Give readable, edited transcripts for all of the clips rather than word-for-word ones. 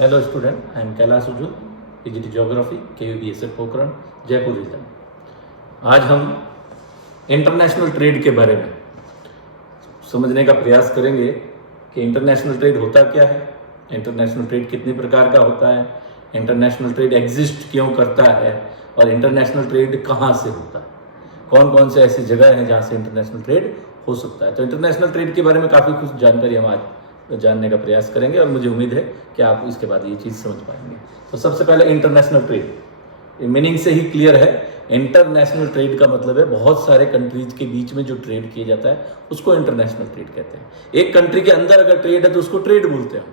Hello student, I am Kailash Ujjwal, PGT Geography, KUBSF Pokhran, Jaipur region. आज हम international trade के बारे में समझने का प्रयास करेंगे कि इंटरनेशनल ट्रेड होता क्या है, इंटरनेशनल ट्रेड कितने प्रकार का होता है, इंटरनेशनल ट्रेड एग्जिस्ट क्यों करता है और इंटरनेशनल ट्रेड कहाँ से होता है, कौन कौन से ऐसी जगह हैं जहाँ से इंटरनेशनल ट्रेड हो सकता है। तो इंटरनेशनल ट्रेड के बारे में काफ़ी कुछ जानकारी हम आज जानने का प्रयास करेंगे और मुझे उम्मीद है कि आप इसके बाद ये चीज़ समझ पाएंगे। तो सबसे पहले इंटरनेशनल ट्रेड, मीनिंग से ही क्लियर है। इंटरनेशनल ट्रेड का मतलब है बहुत सारे कंट्रीज के बीच में जो ट्रेड किया जाता है उसको इंटरनेशनल ट्रेड कहते हैं। एक कंट्री के अंदर अगर ट्रेड है तो उसको ट्रेड बोलते हैं,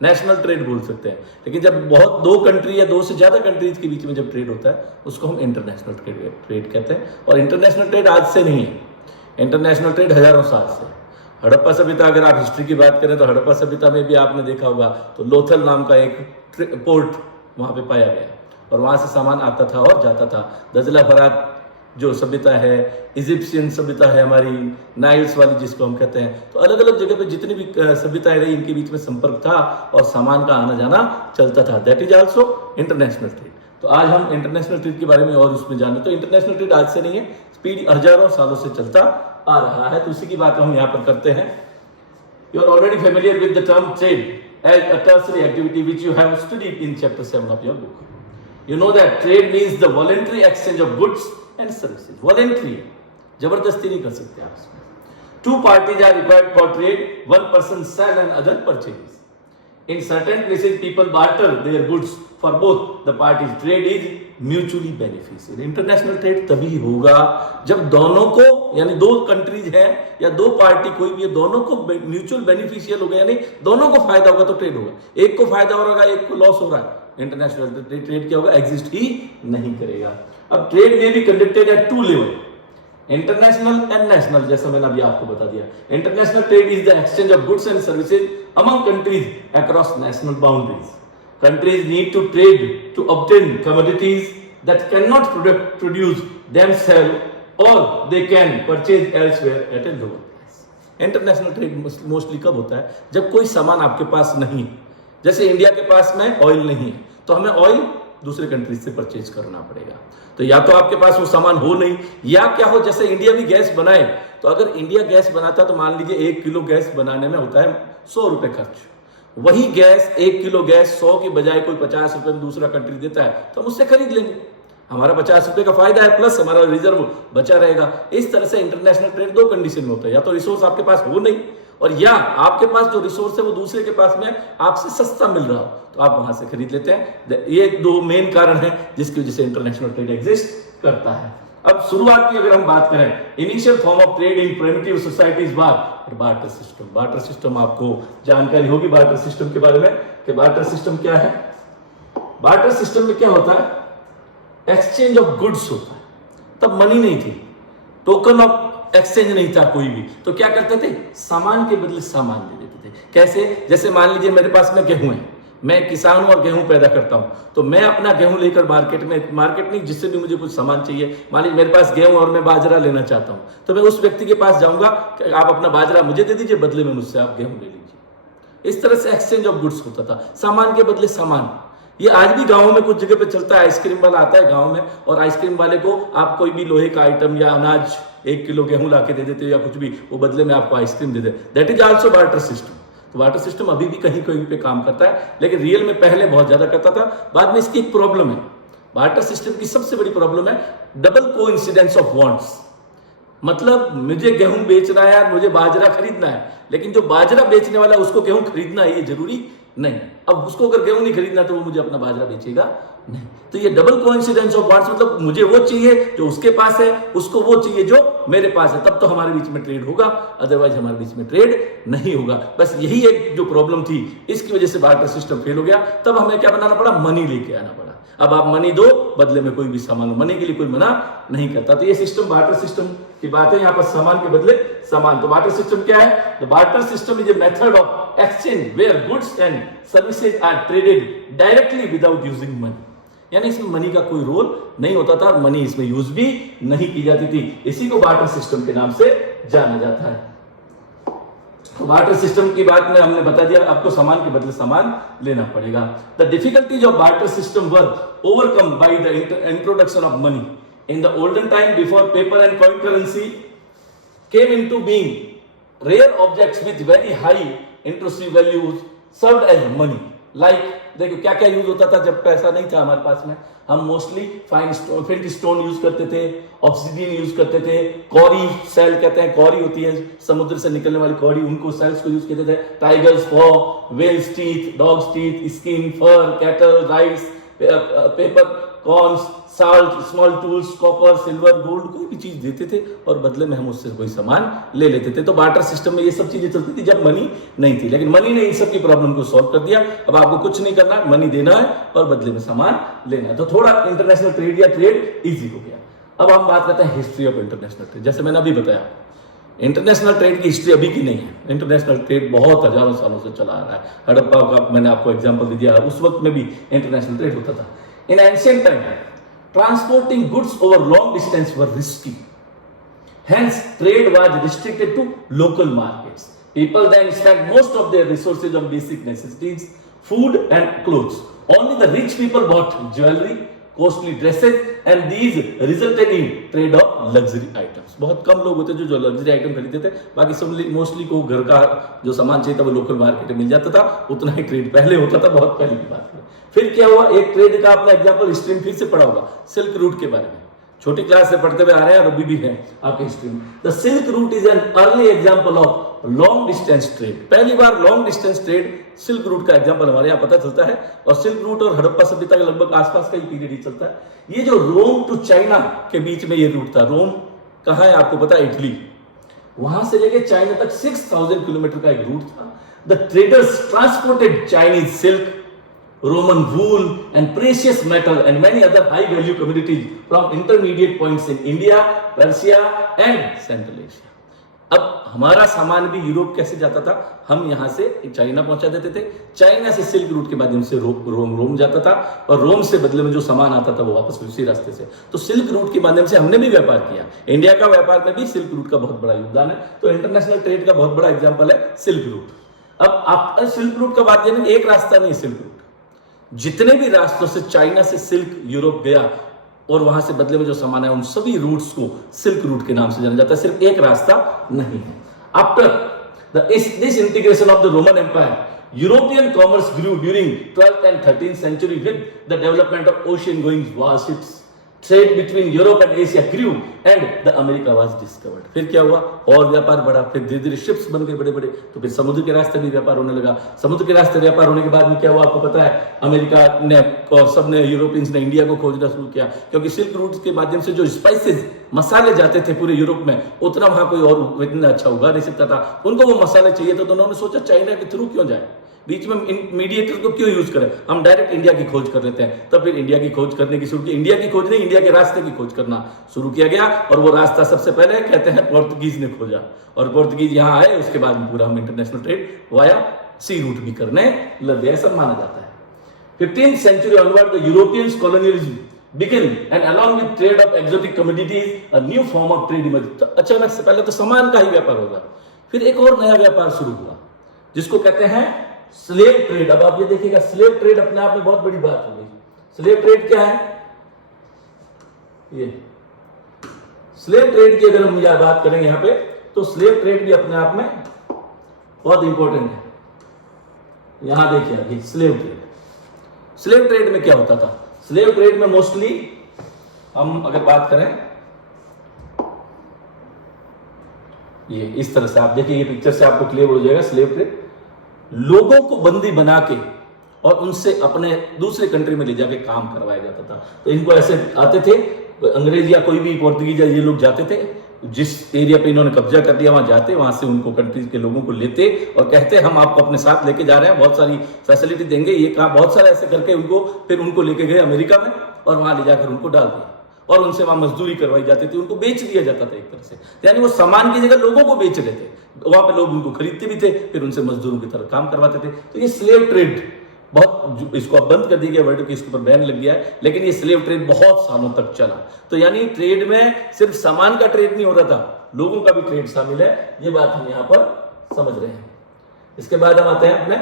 नेशनल ट्रेड बोल सकते हैं। लेकिन जब बहुत दो कंट्री या दो से ज़्यादा कंट्रीज के बीच में जब ट्रेड होता है उसको हम इंटरनेशनल ट्रेड कहते हैं। और इंटरनेशनल ट्रेड आज से नहीं है, इंटरनेशनल ट्रेड हजारों साल से। हड़प्पा सभ्यता, अगर आप हिस्ट्री की बात करें तो हड़प्पा सभ्यता में भी आपने देखा होगा तो लोथल नाम का एक पोर्ट वहाँ पे पाया गया और वहाँ से सामान आता था और जाता था। दजला फरात जो सभ्यता है, इजिप्शियन सभ्यता है हमारी, नाइल्स वाली जिसको हम कहते हैं, तो अलग अलग जगह पे जितनी भी सभ्यताएं रही इनके बीच में संपर्क था और सामान का आना जाना चलता था। That is also international trade. तो आज हम इंटरनेशनल ट्रेड के बारे में और उसमें जाने। तो इंटरनेशनल ट्रेड आज से नहीं है, स्पीड हजारों सालों से चलता आ रहा है। तो उसी की बात हम यहाँ पर करते हैं। You are already familiar with the term trade as a tertiary activity which you have studied in chapter 7 of your book. You know that trade means the voluntary exchange of goods and services. Voluntary, जबरदस्ती नहीं कर सकते आप इसमें। Two parties are required for trade, one person sell and other purchase. In certain places, people barter their goods for both the parties. Trade is mutually beneficial. International trade तभी होगा जब दोनों को, यानी दो कंट्रीज हैं या दो पार्टी कोई भी है, दोनों को म्यूचुअल बेनिफिशियल होगा, यानी दोनों को फायदा होगा तो ट्रेड होगा। एक को फायदा हो रहा है, एक को लॉस हो रहा है, इंटरनेशनल ट्रेड क्या होगा, एग्जिस्ट ही नहीं करेगा। अब ट्रेड में भी conducted at two level, international and national, जैसा मैंने अभी आपको बता दिया। International trade is the exchange of goods and services among countries across national boundaries. Countries need to trade to obtain commodities that cannot produce themselves or they can purchase elsewhere at a lower price. International trade mostly कब होता है, जब कोई सामान आपके पास नहीं है। जैसे इंडिया के पास में ऑयल नहीं है तो हमें ऑयल दूसरे कंट्रीज से परचेज करना पड़ेगा। तो या तो आपके पास वो सामान हो नहीं, या क्या हो, जैसे इंडिया भी गैस बनाए तो अगर इंडिया गैस बनाता तो मान लीजिए 1 किलो गैस बनाने में होता है 100 रुपए खर्च। वही गैस 1 किलो गैस 100 की बजाय कोई 50 रुपए में दूसरा कंट्री देता है तो हम उससे खरीद लेंगे, हमारा 50 रुपए का फायदा है, प्लस हमारा रिजर्व बचा रहेगा। इस तरह से इंटरनेशनल ट्रेड दो कंडीशन में होता है, या तो रिसोर्स आपके पास हो नहीं और या आपके पास जो रिसोर्स है वो दूसरे के पास में आपसे सस्ता मिल रहा हो तो आप वहां से खरीद लेते हैं। ये दो मेन कारण है जिसकी वजह से इंटरनेशनल ट्रेड एग्जिस्ट करता है। अब शुरुआत की अगर हम बात करें, initial form of trade in primitive societies was barter system. Barter system आपको जानकारी होगी बार्टर सिस्टम के बारे में कि बार्टर सिस्टम क्या है। बार्टर सिस्टम में क्या होता है, एक्सचेंज ऑफ गुड्स होता है। तब मनी नहीं थी, टोकन ऑफ एक्सचेंज नहीं था कोई भी, तो क्या करते थे, सामान के बदले सामान दे देते थे। कैसे, जैसे मान लीजिए मेरे पास में गेहूं है, मैं किसान हूं और गेहूं पैदा करता हूं, तो मैं अपना गेहूं लेकर मार्केट नहीं, जिससे भी मुझे कुछ सामान चाहिए, मान लीजिए मेरे पास गेहूं और मैं बाजरा लेना चाहता हूं, तो मैं उस व्यक्ति के पास जाऊंगा कि आप अपना बाजरा मुझे दे दीजिए, बदले में मुझसे आप गेहूं ले लीजिए। इस तरह से एक्सचेंज ऑफ गुड्स होता था, सामान के बदले सामान। ये आज भी गांवों में कुछ जगह पे चलता है। आइसक्रीम वाला आता है गांव में और आइसक्रीम वाले को आप कोई भी लोहे का आइटम या अनाज 1 किलो गेहूं ला के दे देते या कुछ भी, वो बदले में आपको आइसक्रीम दे देते। That is also barter system. तो बार्टर सिस्टम अभी भी कहीं कहीं पे काम करता है, लेकिन रियल में पहले बहुत ज्यादा करता था। बाद में इसकी एक प्रॉब्लम है, बार्टर सिस्टम की सबसे बड़ी प्रॉब्लम है डबल कोइंसिडेंस ऑफ वांट्स। मतलब मुझे गेहूं बेचना है और मुझे बाजरा खरीदना है, लेकिन जो बाजरा बेचने वाला है उसको गेहूं खरीदना है ये जरूरी नहीं। अब उसको अगर गेहूं नहीं खरीदना तो वो मुझे अपना बाजरा बेचेगा नहीं। तो ये डबल कोइंसिडेंस ऑफ वांट्स, मतलब मुझे वो चाहिए जो उसके पास है, उसको वो चाहिए जो मेरे पास है, तब तो हमारे बीच में ट्रेड होगा, अदरवाइज हमारे बीच में ट्रेड नहीं होगा। बस यही एक जो प्रॉब्लम थी, इसकी वजह से बार्टर सिस्टम फेल हो गया। तब हमें क्या बनाना पड़ा, मनी लेके आना पड़ा। अब आप मनी दो, बदले में कोई भी सामान, मनी के लिए कोई मना नहीं करता। तो ये सिस्टम बार्टर सिस्टम की बात है, यहाँ पर सामान के बदले सामान। तो बार्टर सिस्टम क्या है, the barter system is a method of exchange where goods and services are traded directly without using money. यानी इसमें मनी का कोई रोल नहीं होता था और मनी इसमें यूज भी नहीं की जाती थी। इसी को बार्टर सिस्टम के नाम से जाना जाता है। तो बार्टर सिस्टम की बात में हमने बता दिया, आपको सामान के बदले सामान लेना पड़ेगा। The difficulties of barter system were overcome by the introduction of money in the olden time before paper and coin currency came into being. Rare objects with very high intrinsic values served as money. Like देखो क्या क्या use होता था जब पैसा नहीं था हमारे पास में, हम mostly fine stone, flint stone use करते थे, ऑब्सिडियन यूज करते थे, कॉरी सेल कहते हैं, कॉरी होती है समुद्र से निकलने वाली कॉरी, उनको सेल्स को यूज करते थे। टाइगर्स फॉ, whales teeth, dogs teeth, skin, fur, cattle, rice, paper, corns, salt, small tools, copper, silver, gold, कोई भी चीज देते थे और बदले में हम उससे कोई सामान ले लेते थे। तो बार्टर सिस्टम में ये सब चीजें चलती थी जब मनी नहीं थी, लेकिन मनी ने इन सब की प्रॉब्लम को सॉल्व कर दिया। अब आपको कुछ नहीं करना, मनी देना है और बदले में सामान लेना है, तो थोड़ा इंटरनेशनल ट्रेड या ट्रेड इजी हो गया। अब हम बात करते हैं हिस्ट्री ऑफ इंटरनेशनल ट्रेड। जैसे मैंने अभी बताया, इंटरनेशनल ट्रेड की हिस्ट्री अभी की नहीं है, इंटरनेशनल ट्रेड बहुत हजारों सालों से चला आ रहा है। हड़प्पा का मैंने आपको एग्जांपल दिया, उस वक्त में भी इंटरनेशनल ट्रेड होता था। इन ancient time transporting goods over long distance were risky. Hence, trade was restricted to local markets. People then spent most of their resources on basic necessities, food and clothes. Only the rich people bought jewelry, costly dresses, and these resulted in trade of luxury items. बहुत कम लोग होते जो luxury item खरीदते थे, बाकी सब mostly को घर का जो सामान चाहिए था वो लोकल मार्केट में मिल जाता था, उतना ही ट्रेड पहले होता था, बहुत पहले की बात है। फिर क्या हुआ, एक ट्रेड का आपने एग्जांपल हिस्ट्री में फिर से पढ़ा होगा, सिल्क रूट के बारे में, छोटी क्लास से पढ़ते हुए आ रहे हैं और अभी भी है आपके हिस्ट्री में। The silk route is an early example of long distance trade. पहली बार long distance trade silk route का एग्जांपल हमारे यहाँ पता चलता है, और सिल्क रूट और हड़प्पा सभ्यता के लगभग आसपास का ही पीरियड ही चलता है। ये जो रोम टू चाइना के बीच में ये रूट था, रोम कहाँ है आपको पता है, इटली, वहां से लेके चाइना तक 6000 किलोमीटर का एक रूट था। The traders transported Chinese silk, Roman wool and precious metal and many other high value commodities from intermediate points in India, Persia and Central Asia. अब हमारा सामान भी यूरोप कैसे जाता था, हम यहाँ से चाइना पहुंचा देते थे, चाइना से सिल्क रूट के माध्यम से रोम जाता था, और रोम से बदले में जो सामान आता था वो वापस उसी रास्ते से। तो सिल्क रूट के माध्यम से हमने भी व्यापार किया, इंडिया का व्यापार में भी सिल्क रूट का बहुत बड़ा योगदान है। तो इंटरनेशनल ट्रेड का बहुत बड़ा एग्जाम्पल है सिल्क रूट। अब आप सिल्क रूट का बात यानी एक रास्ता नहीं है सिल्क रूट, जितने भी रास्तों से चाइना से सिल्क यूरोप गया और वहां से बदले में जो सामान है, उन सभी रूट्स को सिल्क रूट के नाम से जाना जाता है, सिर्फ एक रास्ता नहीं है। After this integration of the Roman empire, European commerce grew during 12th and 13th century with the development of ocean going warships. Trade between Europe and Asia grew and the America was discovered. फिर क्या हुआ, और व्यापार बढ़ा, फिर धीरे धीरे ships बन गए बड़े बड़े, तो फिर समुद्र के रास्ते भी व्यापार होने लगा। समुद्र के रास्ते व्यापार होने के बाद में क्या हुआ आपको पता है, अमेरिका ने और सबने यूरोपियंस ने इंडिया को खोजना शुरू किया, क्योंकि सिल्क रूट के माध्यम से जो स्पाइसेस मसाले जाते थे पूरे यूरोप में, उतना वहां कोई और इतना अच्छा उगा नहीं सकता था, उनको वो मसाले चाहिए थे, तो उन्होंने सोचा चाइना के थ्रू क्यों जाए, बीच में मीडिएटर को क्यों यूज करें, हम डायरेक्ट इंडिया की खोज कर लेते हैं। तब फिर इंडिया की खोज करने की शुरू की, इंडिया की खोज नहीं, इंडिया के रास्ते की खोज करना शुरू किया गया, और वो रास्ता सबसे पहले कहते हैं पोर्तुगीज ने खोजा, और पोर्तुगीज यहाँ आए, उसके बाद में पूरा हम इंटरनेशनल ट्रेड वाया सी रूट भी करने लग गए, ऐसा माना जाता है। 15th century onward the Europeans colonialism began and along with trade of exotic commodities a new form of trade emerged। तो अचानक से पहले तो सामान का ही व्यापार होगा, फिर एक और नया व्यापार शुरू हुआ जिसको कहते हैं स्लेव ट्रेड। अब आप ये देखिएगा, स्लेव ट्रेड अपने आप में बहुत बड़ी बात हो गई। स्लेव ट्रेड क्या है, ये स्लेव ट्रेड की अगर हम बात करेंगे यहाँ पे, तो स्लेव ट्रेड भी अपने आप में बहुत इंपॉर्टेंट है। यहां देखिए अभी स्लेव ट्रेड, स्लेव ट्रेड में क्या होता था, स्लेव ट्रेड में मोस्टली हम अगर बात करें, ये इस तरह से आप देखिए, ये पिक्चर से आपको क्लियर हो जाएगा। स्लेव ट्रेड लोगों को बंदी बना के और उनसे अपने दूसरे कंट्री में ले जाके काम करवाया जाता था। तो इनको ऐसे आते थे अंग्रेज या कोई भी पोर्तुगीज या ये लोग जाते थे, जिस एरिया पे इन्होंने कब्जा कर दिया वहां जाते, वहां से उनको कंट्री के लोगों को लेते और कहते हम आपको अपने साथ लेके जा रहे हैं, बहुत सारी फैसिलिटी देंगे, ये काम बहुत सारा ऐसे करके उनको फिर उनको लेके गए अमेरिका में और वहां ले जाकर उनको डाल दिया और उनसे वहां मजदूरी करवाई जाती थी, उनको बेच दिया जाता था एक तरह से, यानी वो सामान की जगह लोगों को बेच रहे थे, वहां पे लोग उनको खरीदते भी थे, फिर उनसे मजदूरों की तरह काम करवाते थे। तो ये स्लेव ट्रेड बहुत, इसको अब बंद कर दिया गया, वर्ल्ड के इसके ऊपर बैन लग गया है, लेकिन ये स्लेव ट्रेड बहुत सालों तक चला। तो यानी ट्रेड में सिर्फ सामान का ट्रेड नहीं हो रहा था, लोगों का भी ट्रेड शामिल है, ये बात हम यहाँ पर समझ रहे हैं। इसके बाद हम आते हैं अपने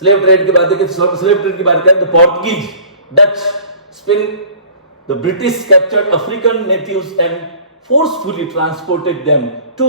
स्लेव ट्रेड की बात देखिए। स्लेव ट्रेड की बात करें तो Portuguese, Dutch, Spain, the British captured African natives and forcefully transported them to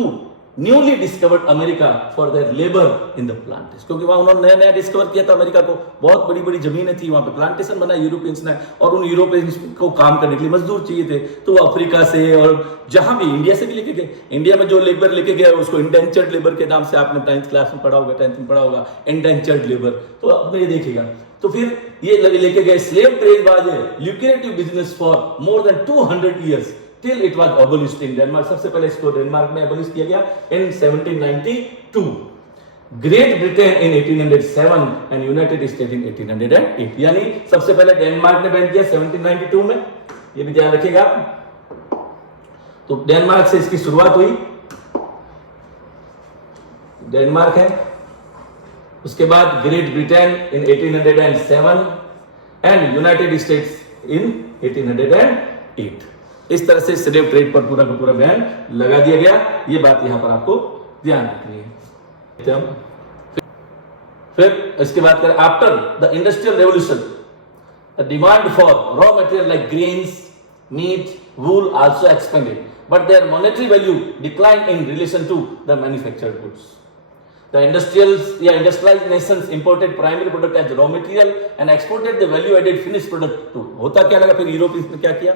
newly discovered America for their labor in the plantation। क्योंकि वहां उन्होंने नया नया डिस्कवर किया था अमेरिका को, बहुत बड़ी बड़ी जमीनें थी वहां पे, प्लांटेशन बना यूरोपियंस ने, और उन यूरोपियंस को काम करने के लिए मजदूर चाहिए थे, तो वो अफ्रीका से और जहां भी इंडिया से भी लेके गए। इंडिया में जो लेबर लेके गया उसको इंडेंचर्ड लेबर के नाम से आपने 9th क्लास में पढ़ा होगा, 10th में पढ़ा होगा, इंडेंचर्ड लेबर। तो आपने ये देखेगा, तो फिर ये लेके गए। Slave trade was a lucrative business for more than 200 years till it was abolished in Denmark। सबसे पहले इसको डेनमार्क में एबोलिश किया गया in 1792, great Britain in 1807 and United state in 1808। यानी सबसे पहले डेनमार्क ने बैन किया 1792 में, ये भी ध्यान रखिएगा। तो डेनमार्क से इसकी शुरुआत हुई, डेनमार्क है। उसके बाद great Britain in 1807 and United states in 1808। इस तरह से स्लेव ट्रेड पर पूरा का पूरा बैन लगा दिया गया। ये बात यहां पर आपको ध्यान रखनी है। फिर इसके बाद करें, after the industrial revolution the demand for raw material like grains, meat, wool also expanded, but their monetary value decline in relation to the manufactured goods. The industrialized nations imported primary product as raw material and exported the value-added finished product too। होता क्या लगा फिर Europeans ने क्या किया,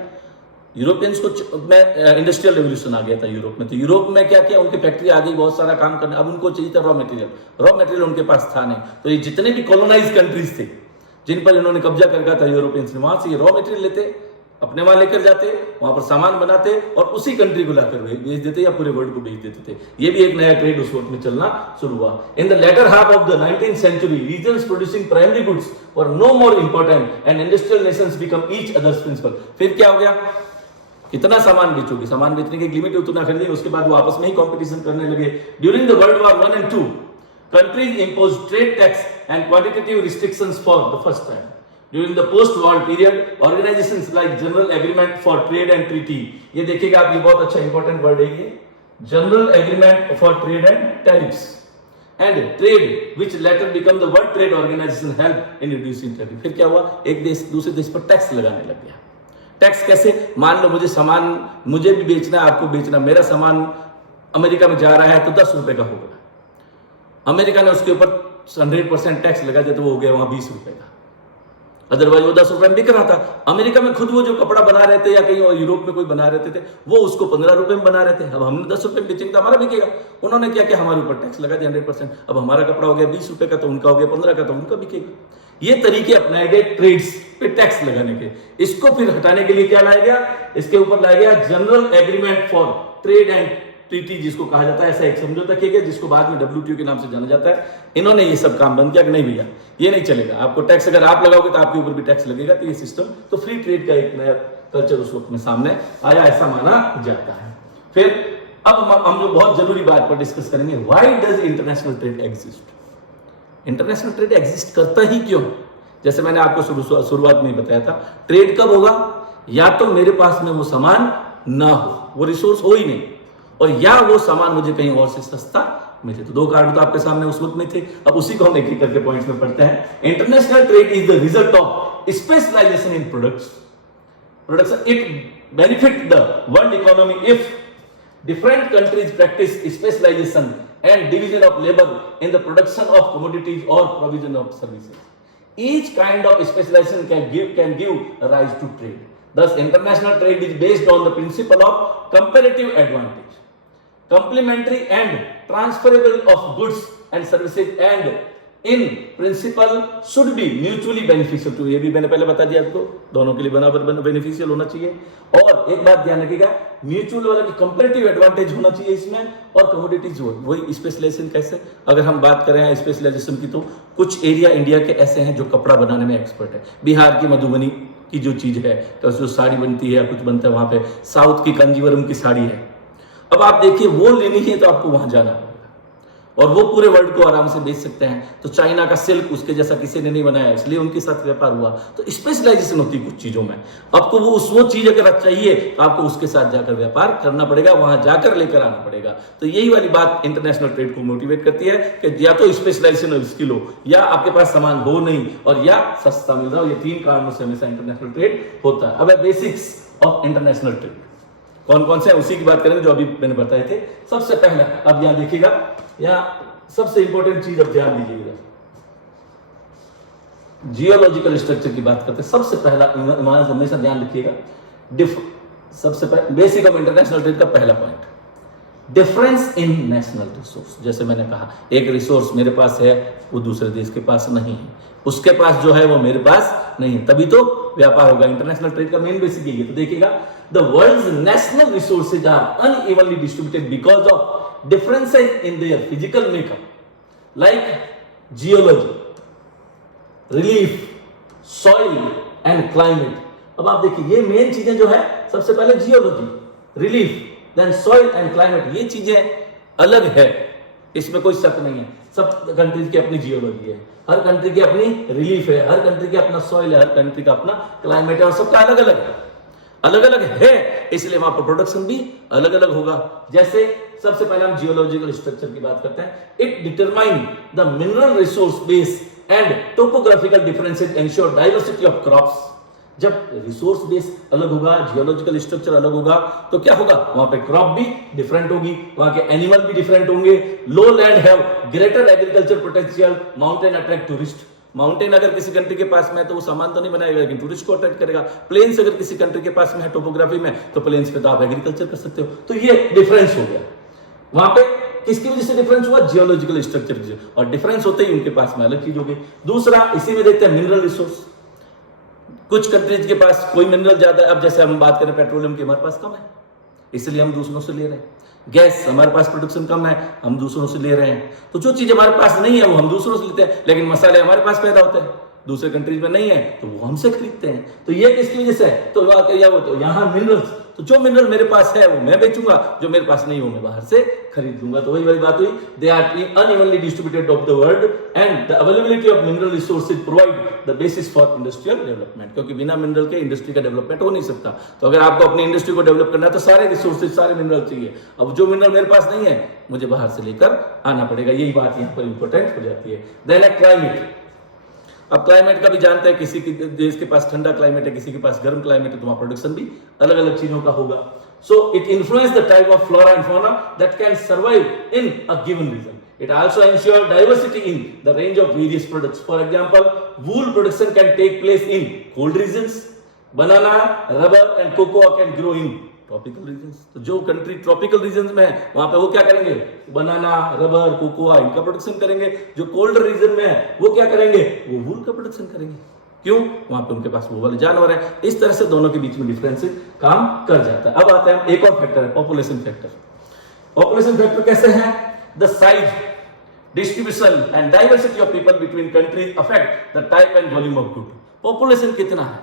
Europeans को में industrial revolution आ गया था यूरोप में, तो यूरोप में क्या किया, उनकी फैक्ट्री आ गई, बहुत सारा काम करने, अब उनको चाहिए था रॉ मटेरियल उनके पास था नहीं। तो ये जितने भी कॉलोनाइज कंट्रीज थे जिन पर इन्होंने कब्जा कर रखा था यूरोपियंस ने, वहां से ये रॉ मटेरियल लेते, अपने वहां लेकर जाते, वहां पर सामान बनाते और उसी कंट्री को लाकर बेच देते या पूरे वर्ल्ड को बेच देते थे। ये भी एक नया ट्रेड उस वक्त में चलना शुरू हुआ। In the latter half of the 19th century, regions producing primary goods were no more important and industrial nations become each other's principal। फिर क्या हो गया, कितना सामान बेचोगे, सामान बेचने की एक लिमिट उतना खरीदे, उसके बाद वो आपस में ही कंपटीशन करने लगे। During the world war 1 and 2 countries imposed trade tax and quantitative restrictions for the first time। During the post-war period, organizations like General Agreement for Trade and Treaty, ये देखिएगा आप, ये बहुत अच्छा इंपॉर्टेंट वर्ड है ये, General Agreement for Trade and Tariffs and Trade, which later become the World Trade Organization, help in reducing tariff। फिर क्या हुआ, एक देश दूसरे देश पर टैक्स लगाने लग गया। टैक्स कैसे, मान लो मुझे सामान, मुझे भी बेचना है, आपको बेचना, मेरा सामान अमेरिका में जा रहा है तो 10 रुपए का होगा, अमेरिका ने उसके ऊपर 100% टैक्स लगा दिया तो वो हो गया वहां 20 रुपए का, अदरवाइज वो 10 रुपए में बिक रहा था। अमेरिका में खुद वो जो कपड़ा बना रहे थे या कहीं और यूरोप में कोई बना रहे थे वो उसको 15 रुपए में बना रहे थे, अब हमने 10 रुपए में बेचेंगे तो हमारा बिकेगा। उन्होंने क्या किया, हमारे ऊपर टैक्स लगा दिया 100%, अब हमारा कपड़ा हो गया 20 रुपए का तो उनका हो गया 15 का, तो उनका बिकेगा। ये तरीके अपनाए गए ट्रेड्स पे टैक्स लगाने के। इसको फिर हटाने के लिए क्या लाया गया, इसके ऊपर लाया गया general Agreement for trade and treaty, जिसको कहा जाता है, ऐसा एक समझौता किया गया जिसको बाद में WTO के नाम से जाना जाता है। इन्होंने ये सब काम बंद किया कि नहीं भैया ये नहीं चलेगा, आपको टैक्स अगर आप लगाओगे तो आपके ऊपर भी टैक्स लगेगा। तो ये सिस्टम, तो फ्री ट्रेड का एक नया कल्चर उस वक्त में सामने आया, ऐसा माना जाता है। फिर अब हम जो बहुत जरूरी बात पर डिस्कस करेंगे, why does international trade exist. International trade exist करता ही क्यों, जैसे मैंने आपको शुरुआत में ही बताया था, ट्रेड कब होगा, या तो मेरे पास में वो सामान ना हो, वो रिसोर्स हो ही नहीं, और या वो सामान मुझे कहीं और से सस्ता मिले। तो दो कारण तो आपके सामने उस वक्त में थे, अब उसी को हम एक एक करके पॉइंट्स में पढ़ते हैं। International trade is the result of specialization in production. It benefit the world economy if different countries practice specialization and division of labor in the production of commodities or provision of services. Each kind of specialization can give rise to trade. Thus, international trade is based on the principle of comparative advantage, complementary and transferable of goods and services, and in principle should be mutually beneficial to। ये भी मैंने पहले बता दिया आपको, दोनों के लिए बराबर बेनिफिशियल होना चाहिए। और एक बात ध्यान रखिएगा, म्यूचुअल वाला की कंपैरेटिव एडवांटेज होना चाहिए इसमें, और कमोडिटीज वही स्पेशलाइजेशन कैसे, अगर हम बात करें स्पेशलाइजेशन की, तो कुछ एरिया इंडिया के ऐसे हैं जो कपड़ा बनाने में एक्सपर्ट है। बिहार की मधुबनी की जो चीज है, तो जो साड़ी बनती है या कुछ बनता है वहां पे, साउथ की कांजीवरम की साड़ी है। अब आप देखिए वो लेनी है तो आपको वहां जाना होगा, और वो पूरे वर्ल्ड को आराम से बेच सकते हैं। तो चाइना का सिल्क उसके जैसा किसी ने नहीं बनाया, इसलिए उनके साथ व्यापार हुआ। तो स्पेशलाइजेशन होती है कुछ चीजों में। आपको वो चीज अगर चाहिए तो आपको उसके साथ जाकर व्यापार करना पड़ेगा, वहां जाकर लेकर आना पड़ेगा। तो यही वाली बात इंटरनेशनल ट्रेड को मोटिवेट करती है कि या तो स्पेशलाइजेशन और स्किल हो, या आपके पास सामान हो नहीं, और या सस्ता मिल रहा हो। ये 3 कारणों से हमेशा इंटरनेशनल ट्रेड होता है। अब बेसिक्स ऑफ इंटरनेशनल ट्रेड कौन कौन से हैं उसी की बात करेंगे जो अभी मैंने बताए थे। सबसे पहला, अब यहां देखिएगा, यहां सबसे इंपॉर्टेंट चीज अब ध्यान दीजिएगा, जियोलॉजिकल स्ट्रक्चर की बात करते हैं। सबसे पहला हमेशा ध्यान रखिएगा, सबसे पहले बेसिक ऑफ इंटरनेशनल ट्रेड का पहला point, difference in national resource. जैसे मैंने कहा, एक रिसोर्स मेरे पास है वो दूसरे देश के पास नहीं है, उसके पास जो है वो मेरे पास नहीं है, तभी तो व्यापार होगा। इंटरनेशनल ट्रेड का मेन बेसिक यही है। तो देखिएगा, the world's national resources are unevenly distributed because of differences in their physical makeup, like geology, relief, soil and climate. अब आप देखिए, ये मेन चीजें जो है, सबसे पहले geology, relief, then soil and climate, ये चीजें अलग है, इसमें कोई शक नहीं है। सब कंट्रीज की अपनी जियोलॉजी है, हर कंट्री की अपनी रिलीफ है, हर कंट्री का अपना सॉइल है, हर कंट्री का अपना क्लाइमेट है, और सबका अलग अलग है, अलग अलग है, इसलिए वहां पर प्रोडक्शन भी अलग अलग होगा। जैसे सबसे पहले हम जियोलॉजिकल स्ट्रक्चर की बात करते हैं। It determine the mineral resource base and topographical differences ensure diversity of crops. जब रिसोर्स बेस अलग होगा, जियोलॉजिकल स्ट्रक्चर अलग होगा, तो क्या होगा, वहां पे क्रॉप भी डिफरेंट होगी, वहां के एनिमल भी डिफरेंट होंगे। लो land have greater agriculture potential, mountain attract tourist. Mountain अगर किसी कंट्री के पास में है तो वो सामान तो नहीं बनाएगा, लेकिन टूरिस्ट को अट्रैक्ट करेगा। प्लेन्स अगर किसी कंट्री के पास में है टोपोग्राफी में, तो प्लेन्स पे तो आप एग्रीकल्चर कर सकते हो। तो ये डिफरेंस हो गया। वहां पे किसकी वजह से डिफरेंस हुआ, जियोलॉजिकल स्ट्रक्चर की, और डिफरेंस होते ही उनके पास में अलग चीज होगी। दूसरा, इसी में देखते हैं मिनरल रिसोर्स। कुछ कंट्रीज के पास कोई मिनरल ज्यादा है, अब जैसे हम बात करें पेट्रोलियम की, हमारे पास कम है, इसलिए हम दूसरों से ले रहे हैं। गैस, हमारे पास प्रोडक्शन कम है, हम दूसरों से ले रहे हैं। तो जो चीज हमारे पास नहीं है वो हम दूसरों से लेते हैं, लेकिन मसाले हमारे पास पैदा होते हैं, दूसरे कंट्रीज में नहीं है तो वो हमसे खरीदते हैं। तो ये किसकी वजह से है, तो यहाँ मिनरल्स, तो जो मिनरल मेरे पास है वो मैं बेचूंगा, जो मेरे पास नहीं हो मैं बाहर से खरीद लूंगा। तो वही वाली बात हुई, they are unevenly distributed of the world and the availability of mineral resources provide the basis for industrial development. क्योंकि बिना मिनरल के इंडस्ट्री का डेवलपमेंट हो नहीं सकता। तो अगर आपको अपनी इंडस्ट्री को डेवलप करना है तो सारे रिसोर्सेज, सारे मिनरल चाहिए। अब जो मिनरल मेरे पास नहीं है मुझे बाहर से लेकर आना पड़ेगा। यही बात यहाँ पर इंपॉर्टेंट हो जाती है। Then climate. अब क्लाइमेट का भी जानते हैं, किसी के देश के पास ठंडा क्लाइमेट है, किसी के पास गर्म क्लाइमेट है, तो वहां प्रोडक्शन भी अलग अलग चीजों का होगा। So it influence the type of flora and fauna that can survive in a given region. It also ensures diversity in the range of various products. For example, wool production can take place in cold regions. Banana, rubber and cocoa can grow in tropical regions. तो जो country tropical region में है वहां पे वो क्या करेंगे, बनाना, rubber, cocoa इनका प्रोडक्शन करेंगे। जो कोल्ड रीजन में है वो क्या करेंगे, वो वूल का प्रोडक्शन करेंगे। क्यों, वहां पे उनके पास वो वाले जानवर है। इस तरह से दोनों के बीच में डिफरेंस काम कर जाता है। अब आते हैं एक और फैक्टर है, पॉपुलेशन फैक्टर। पॉपुलेशन फैक्टर कैसे है, the size, distribution and diversity of people between countries affect the type and volume of good. Population कितना है,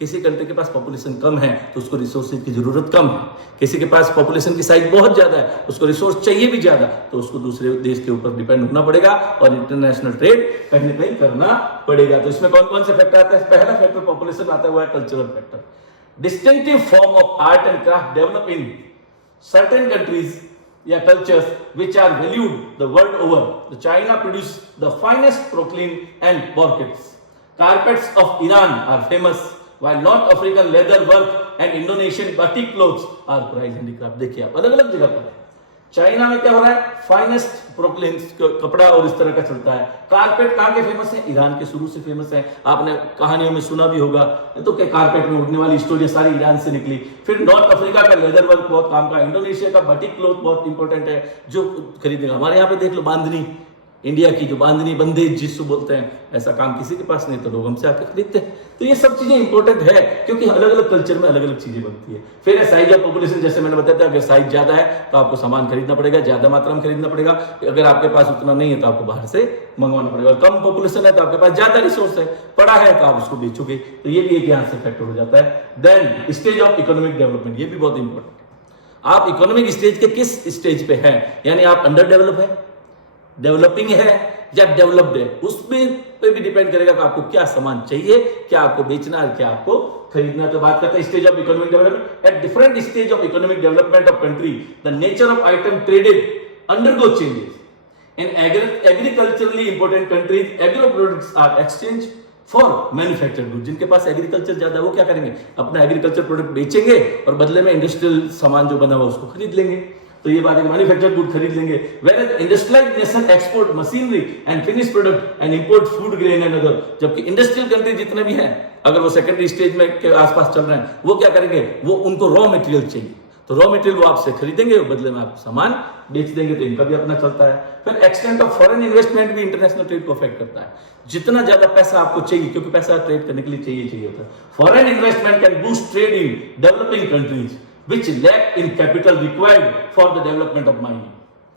किसी कंट्री के पास पॉपुलेशन कम है तो उसको रिसोर्सेज की जरूरत कम है। किसी के पास पॉपुलेशन की साइज बहुत ज्यादा है, उसको रिसोर्स चाहिए भी ज्यादा, तो उसको दूसरे देश के ऊपर डिपेंड होना पड़ेगा और इंटरनेशनल ट्रेड कहीं ना कहीं करना पड़ेगा। तो इसमें कौन कौन से फैक्टर आते हैं, पहला फैक्टर पॉपुलेशन आता हुआ है cultural factor. Distinctive form of art and craft develop in certain countries या cultures which are valued the world over. The China produce the finest porcelain and brocades. Carpets of Iran are famous, while North African leather work and Indonesian batik clothes are prized handicraft. देखिए आप अलग अलग जगह पर है। China में क्या हो रहा है, फाइनेस्ट प्रोक्लेन कपड़ा और इस तरह का चलता है। कारपेट कहाँ के फेमस है, ईरान के शुरू से फेमस है। आपने कहानियों में सुना भी होगा, तो क्या कारपेट में उड़ने वाली स्टोरी सारी ईरान से निकली। फिर नॉर्थ अफ्रीका का लेदर वर्क बहुत काम का, इंडोनेशिया का बटिक क्लॉथ बहुत इंपॉर्टेंट है, जो खरीदेगा। हमारे यहाँ पे देख लो बांधनी, इंडिया की जो बांधनी, बंदेज जिसको बोलते हैं, ऐसा काम किसी के पास नहीं, तो लोग हमसे आकर खरीदते हैं। तो ये सब चीजें इंपॉर्टेंट है, क्योंकि अलग अलग कल्चर में अलग अलग चीजें बनती है। फिर साइज ऑफ पॉपुलेशन, जैसे मैंने बताया था, अगर साइज ज्यादा है तो आपको सामान खरीदना पड़ेगा, ज्यादा मात्रा में खरीदना पड़ेगा। अगर आपके पास उतना नहीं है तो आपको बाहर से मंगवाना पड़ेगा। और कम पॉपुलेशन है तो आपके पास ज्यादा रिसोर्स है, पड़ा है तो आप उसको बेचोगे। तो ये भी एक यहाँ से फैक्टर हो जाता है। Then stage of economic development, ये भी बहुत इंपॉर्टेंट है। आप इकोनॉमिक स्टेज के किस स्टेज पे हैं, यानी आप अंडर डेवलप है, डेवलपिंग है या डेवलप्ड है, उसमें पे भी डिपेंड करेगा कि आपको क्या सामान चाहिए, क्या आपको बेचना है, क्या आपको खरीदना। तो बात करते हैं stage of economic development. At different stage of economic development of country the nature of item traded undergo changes. In agriculturally important countries, agro products are exchanged for manufactured goods। जिनके पास एग्रीकल्चर ज्यादा है वो क्या करेंगे, अपना agriculture product बेचेंगे और बदले में इंडस्ट्रियल सामान जो बना हुआ उसको खरीद लेंगे। तो ये बात है, मैन्युफैक्चर्ड गुड खरीद लेंगे। Whereas industrialized nation export machinery and finished product and import food grain and other। जबकि इंडस्ट्रियल कंट्री जितने भी हैं, अगर वो सेकेंडरी स्टेज में के आसपास चल रहे हैं, वो क्या करेंगे, वो उनको रॉ मटेरियल चाहिए, तो रॉ मटेरियल वो आपसे खरीदेंगे, बदले में आप सामान बेच देंगे, तो इनका भी अपना चलता है। फिर एक्सटेंट ऑफ फॉरेन इन्वेस्टमेंट भी इंटरनेशनल ट्रेड को अफेक्ट करता है। जितना ज्यादा पैसा आपको चाहिए, क्योंकि पैसा ट्रेड करने के लिए चाहिए होता है। Foreign investment can boost trade in developing countries which lack in capital required for the development of mining।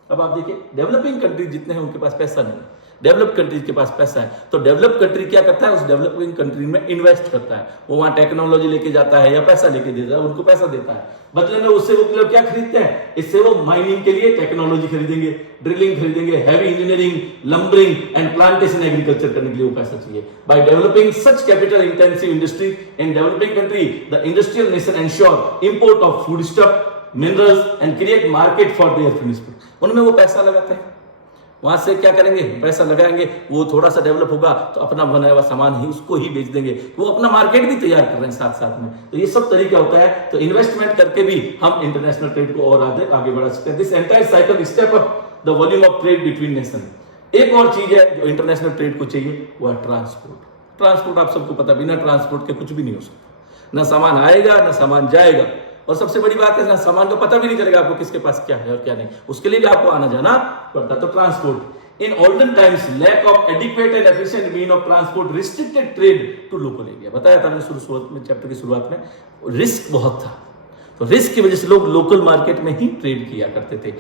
अब आप देखिए, डेवलपिंग कंट्री जितने हैं उनके पास पैसा नहीं है, डेवलप कंट्रीज के पास पैसा है। तो डेवलप कंट्री क्या करता है, उस डेवलपिंग कंट्री में इन्वेस्ट करता है, वो वहां टेक्नोलॉजी लेके जाता है या पैसा लेके देता है, उनको पैसा देता है, बदले में उससे वो लोग क्या खरीदते हैं, इससे वो माइनिंग के लिए टेक्नोलॉजी खरीदेंगे, ड्रिलिंग खरीदेंगे, heavy engineering, lumbering and plantation agriculture करने के लिए वो पैसा चाहिए। By developing such capital intensive industry in developing country the industrial nation ensure import of food stuff, minerals and create market for their finished goods. उनमें वो पैसा लगाते हैं, वहां से क्या करेंगे, पैसा लगाएंगे, वो थोड़ा सा डेवलप होगा तो अपना बनाया हुआ सामान ही उसको ही बेच देंगे, वो अपना मार्केट भी तैयार कर रहे हैं साथ साथ में। तो ये सब तरीका होता है। तो इन्वेस्टमेंट करके भी हम इंटरनेशनल ट्रेड को और आगे बढ़ा सकते हैं। This entire cycle step up the volume of trade between nation. एक और चीज है जो इंटरनेशनल ट्रेड को चाहिए, वो है ट्रांसपोर्ट। ट्रांसपोर्ट आप सबको पता, बिना ट्रांसपोर्ट के कुछ भी नहीं हो सकता, ना सामान आएगा ना सामान जाएगा, और सबसे बड़ी बात है ना सामान का पता भी नहीं चलेगा आपको किसके पास क्या है और क्या नहीं, उसके लिए भी आपको आना जाना पड़ता। तो transport in olden times lack of adequate and efficient mean of transport restricted trade to local area. बताया था मैंने शुरुआत में, चैप्टर की शुरुआत में, रिस्क बहुत था, तो रिस्क की वजह से लोग लोकल मार्केट में ही ट्रेड किया करते थे।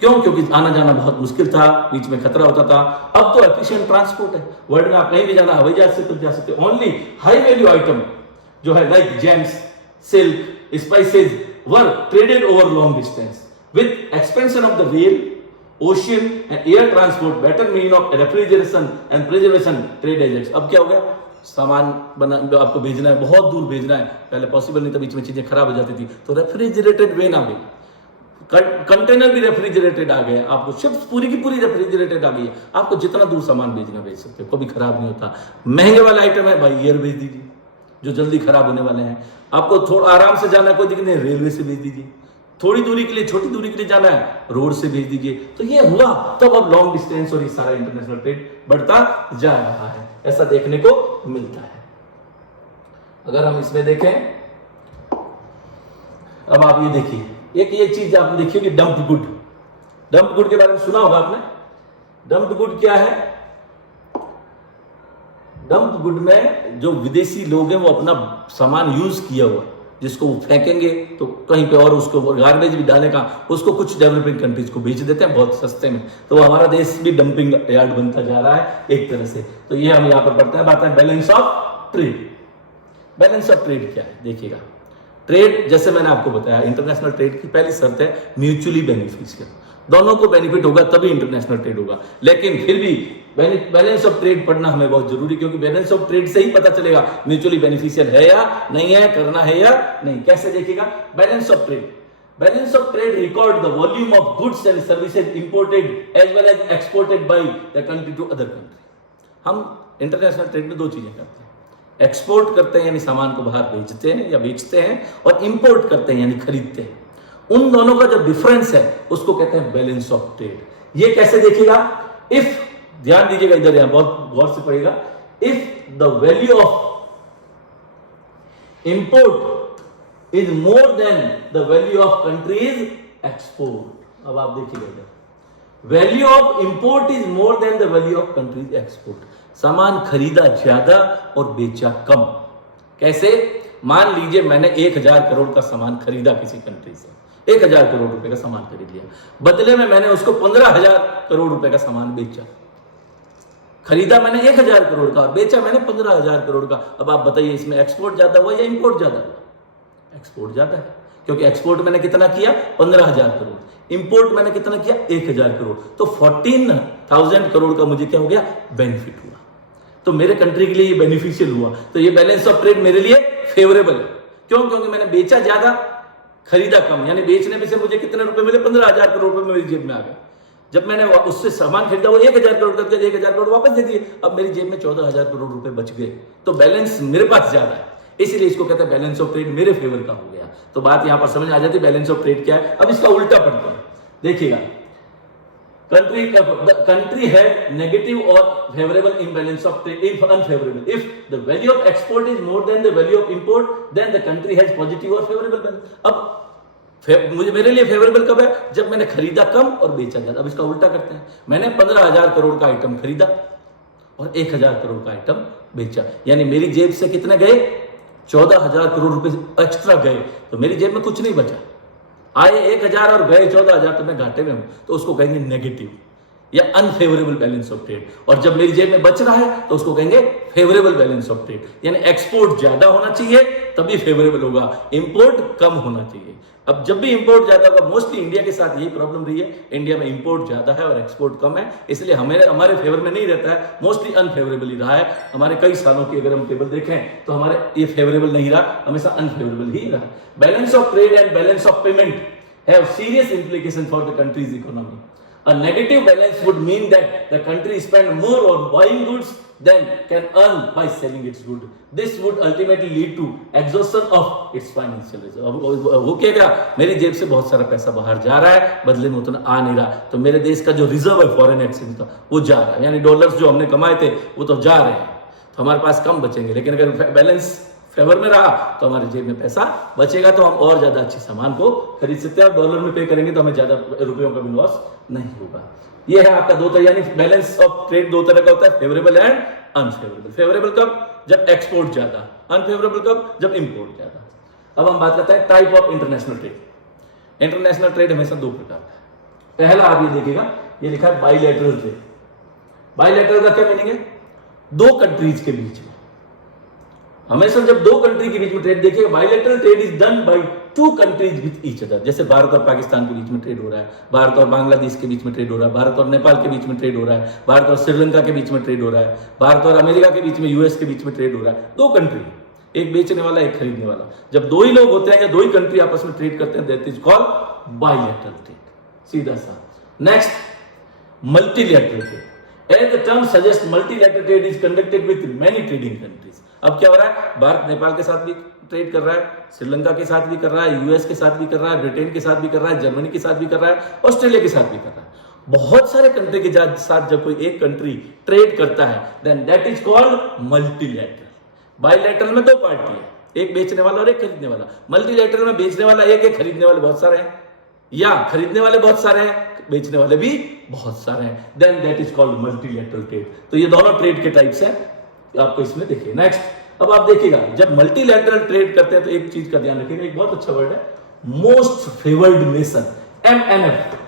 क्यों? क्योंकि आना जाना बहुत मुश्किल था, बीच में खतरा होता था। अब तो एफिशिएंट ट्रांसपोर्ट है, वर्ल्ड में आप कहीं भी जाना हवाई जहाज से तो जा सकते हो। ओनली हाई वैल्यू आइटम जो है like James, silk, spices were traded over long distance with expansion of the rail, ocean and air transport, better mean of refrigeration and preservation trade agents। अब क्या हो गया, सामान बना आपको भेजना है, बहुत दूर भेजना है, पहले पॉसिबल नहीं था, बीच में चीजें खराब हो जाती थी, तो रेफ्रिजरेटेड वेन आ गई, कंटेनर भी रेफ्रिजरेटेड आ गए, आपको शिप्स पूरी की पूरी रेफ्रिजरेटेड आ गई है, आपको जितना दूर सामान भेजना भेज सकते हो, कभी खराब नहीं होता। महंगे वाला आइटम है भाई, एयर भेज दीजिए जो जल्दी खराब होने वाले हैं। आपको थोड़ा आराम से जाना है, कोई दिक्कत नहीं, रेलवे से भेज दीजिए। थोड़ी दूरी के लिए, छोटी दूरी के लिए जाना है, रोड से भेज दीजिए। तो ये हुआ, तब अब लॉन्ग डिस्टेंस और ये सारा इंटरनेशनल ट्रेड बढ़ता जा रहा है, ऐसा देखने को मिलता है। अगर हम इसमें देखें, अब आप ये देखिए, एक ये चीज आपने देखी कि डंप गुड। डंप गुड के बारे में सुना होगा आपने। डंप गुड क्या है? डंप गुड में जो विदेशी लोग हैं वो अपना सामान यूज किया हुआ, जिसको वो फेंकेंगे तो कहीं पे और उसको गार्बेज भी डालने का, उसको कुछ डेवलपिंग कंट्रीज को बेच देते हैं बहुत सस्ते में। तो हमारा देश भी डंपिंग यार्ड बनता जा रहा है एक तरह से। तो ये हम यहाँ पर पढ़ते हैं, बात है balance of trade. Balance of trade क्या है देखिएगा। ट्रेड, जैसे मैंने आपको बताया, इंटरनेशनल ट्रेड की पहली शर्त है म्यूचुअली बेनिफिशियल, दोनों को बेनिफिट होगा तभी इंटरनेशनल ट्रेड होगा। लेकिन फिर भी बैलेंस ऑफ ट्रेड पढ़ना हमें बहुत जरूरी, क्योंकि बैलेंस ऑफ ट्रेड से ही पता चलेगा म्यूचुअली बेनिफिशियल है या नहीं है, करना है या नहीं। कैसे देखिएगा balance of trade. Balance of trade record the volume of goods and services imported as well as exported by the country to other country. हम इंटरनेशनल ट्रेड में दो चीजें करते हैं, एक्सपोर्ट करते हैं यानी सामान को बाहर भेजते हैं या बेचते हैं, और इंपोर्ट करते हैं यानी खरीदते हैं। उन दोनों का जो डिफरेंस है उसको कहते हैं बैलेंस ऑफ ट्रेड। ये कैसे देखिएगा, इफ, ध्यान दीजिएगा इधर, यहां बहुत गौर से पड़ेगा, if the value of import is more than the value of countries export. अब आप देखिएगा इधर, value of import is more than the value of countries export. सामान खरीदा ज्यादा और बेचा कम। कैसे? मान लीजिए मैंने 1000 करोड़ का सामान खरीदा किसी कंट्री से, 1000 करोड़ रुपए का सामान खरीद लिया, बदले में मैंने उसको 15,000 करोड़ रुपए का सामान बेचा। खरीदा मैंने 1000 करोड़ का और बेचा मैंने 15,000 करोड़ का। अब आप बताइए इसमें एक्सपोर्ट ज्यादा हुआ या इंपोर्ट ज्यादा हुआ? एक्सपोर्ट ज्यादा है, क्योंकि एक्सपोर्ट मैंने कितना किया? 15,000 करोड़। इंपोर्ट मैंने कितना किया? 1000 करोड़। तो 14 1000 करोड़ का मुझे क्या हो गया, बेनिफिट हुआ। तो मेरे कंट्री के लिए ये बेनिफिशियल हुआ, तो ये बैलेंस ऑफ ट्रेड मेरे लिए फेवरेबल है। क्यों? क्योंकि मैंने बेचा ज्यादा, खरीदा कम, यानी बेचने में से मुझे कितने रुपए मिले, 15,000 करोड़ रुपए मेरी जेब में आ गए। जब मैंने उससे सामान खरीदा वो 1000 करोड़ करके 1000 करोड़ वापस दे दिए, अब मेरी जेब में 14,000 करोड़ रुपए बच गए। तो बैलेंस मेरे पास ज्यादा है, इसलिए इसको कहते हैं बैलेंस ऑफ ट्रेड मेरे फेवर का हो गया। तो बात यहां पर समझ आ जाती है बैलेंस ऑफ ट्रेड क्या है। अब इसका उल्टा पढ़ते हैं, देखिएगा। country had negative or favorable imbalance of trade if unfavorable. If the value of export is more than the value of import, then the country has positive or favorable balance. अब मुझे मेरे लिए फेवरेबल कब है, जब मैंने खरीदा कम और बेचा ज्यादा। अब इसका उल्टा करते हैं, मैंने 15,000 करोड़ का आइटम खरीदा और 1,000 करोड़ का आइटम बेचा, यानी मेरी जेब से कितने गए, 14,000 करोड़ रुपए एक्स्ट्रा गए। तो मेरी जेब में कुछ नहीं बचा, आए 1,000 और गए 14,000, तो मैं घाटे में हूं। तो उसको कहेंगे नेगेटिव या अनफेवरेबल बैलेंस ऑफ ट्रेड। और जब मेरी जेब में बच रहा है तो उसको कहेंगे फेवरेबल बैलेंस ऑफ ट्रेड, यानी एक्सपोर्ट ज्यादा होना चाहिए तभी फेवरेबल होगा, इंपोर्ट कम होना चाहिए। अब जब भी इंपोर्ट ज्यादा होगा, मोस्टली इंडिया के साथ यही प्रॉब्लम रही है, इंडिया में इंपोर्ट ज्यादा है और एक्सपोर्ट कम है, इसलिए हमारे फेवर में नहीं रहता है, मोस्टली अनफेवरेबल ही रहा है। हमारे कई सालों की अगर हम टेबल देखें तो हमारे ये फेवरेबल नहीं रहा, हमेशा अनफेवरेबल ही रहा। Balance of trade and balance of payment have serious implication for the country's economy. A negative balance would mean that the country spend more on buying goods than can earn by selling its goods. This would ultimately lead to exhaustion of its financial reserve. वो क्या, मेरी जेब से बहुत सारा पैसा बाहर जा रहा है, बदले में उतना आ नहीं रहा, तो मेरे देश का जो रिजर्व है फॉरेन एक्सचेंज का वो जा रहा है, यानी डॉलर्स जो हमने कमाए थे वो तो जा रहे हैं, तो हमारे पास कम बचेंगे। लेकिन अगर बैलेंस फेवर में रहा तो हमारी जेब में पैसा बचेगा, तो हम और ज्यादा अच्छे सामान को खरीद सकते हैं। डॉलर में पे करेंगे तो हमें ज्यादा रुपयों का भी लॉस नहीं होगा। ये है आपका दो तरह, यानी बैलेंस ऑफ ट्रेड दो तरह का होता है, फेवरेबल एंड अनफेवरेबल। फेवरेबल कब, जब एक्सपोर्ट ज्यादा, अनफेवरेबल कब, जब इंपोर्ट ज्यादा। अब हम बात करते हैं type of international trade. International trade हमेशा दो प्रकार का है। पहला आप ये देखिएगा, ये लिखा है बाइलैटरल ट्रेड। बाइलैटरल का क्या मीनिंग है, दो कंट्रीज के बीच में, हमेशा जब दो कंट्री के बीच में ट्रेड देखिएगा, bilateral trade is done by two countries with each other. जैसे भारत और पाकिस्तान के बीच में ट्रेड हो रहा है, भारत और बांग्लादेश के बीच में ट्रेड हो रहा है, भारत और नेपाल के बीच में ट्रेड हो रहा है, भारत और श्रीलंका के बीच में ट्रेड हो रहा है, भारत और अमेरिका के बीच में, यूएस के बीच में ट्रेड हो रहा है। दो कंट्री, एक बेचने वाला एक खरीदने वाला। जब दो ही लोग होते हैं या दो ही कंट्री आपस में ट्रेड करते हैं, that is called bilateral trade, सीधा सा। Next, multilateral trade. As the term suggests, multilateral trade is conducted with many trading countries. अब क्या हो रहा है, भारत नेपाल के साथ भी ट्रेड कर रहा है, श्रीलंका के साथ भी कर रहा है, यूएस के साथ भी कर रहा है, ब्रिटेन के साथ भी कर रहा है, जर्मनी के साथ भी कर रहा है, ऑस्ट्रेलिया के साथ भी कर रहा है। बहुत सारे कंट्री के साथ जब कोई एक कंट्री ट्रेड करता है, then that is called multilateral. Bilateral में दो पार्टी है, एक बेचने वाला और एक खरीदने वाला। मल्टीलैटरल में बेचने वाला एक है, खरीदने वाले बहुत सारे हैं, या खरीदने वाले बहुत सारे हैं, बेचने वाले भी बहुत सारे हैं, then that is called multilateral trade. तो ये दोनों ट्रेड के टाइप्स हैं, आपको इसमें देखिए। नेक्स्ट, अब आप देखिएगा, जब मल्टीलैटरल ट्रेड करते हैं तो एक चीज का ध्यान रखिएगा, एक बहुत अच्छा वर्ड है, मोस्ट फेवर्ड नेशन, MNF।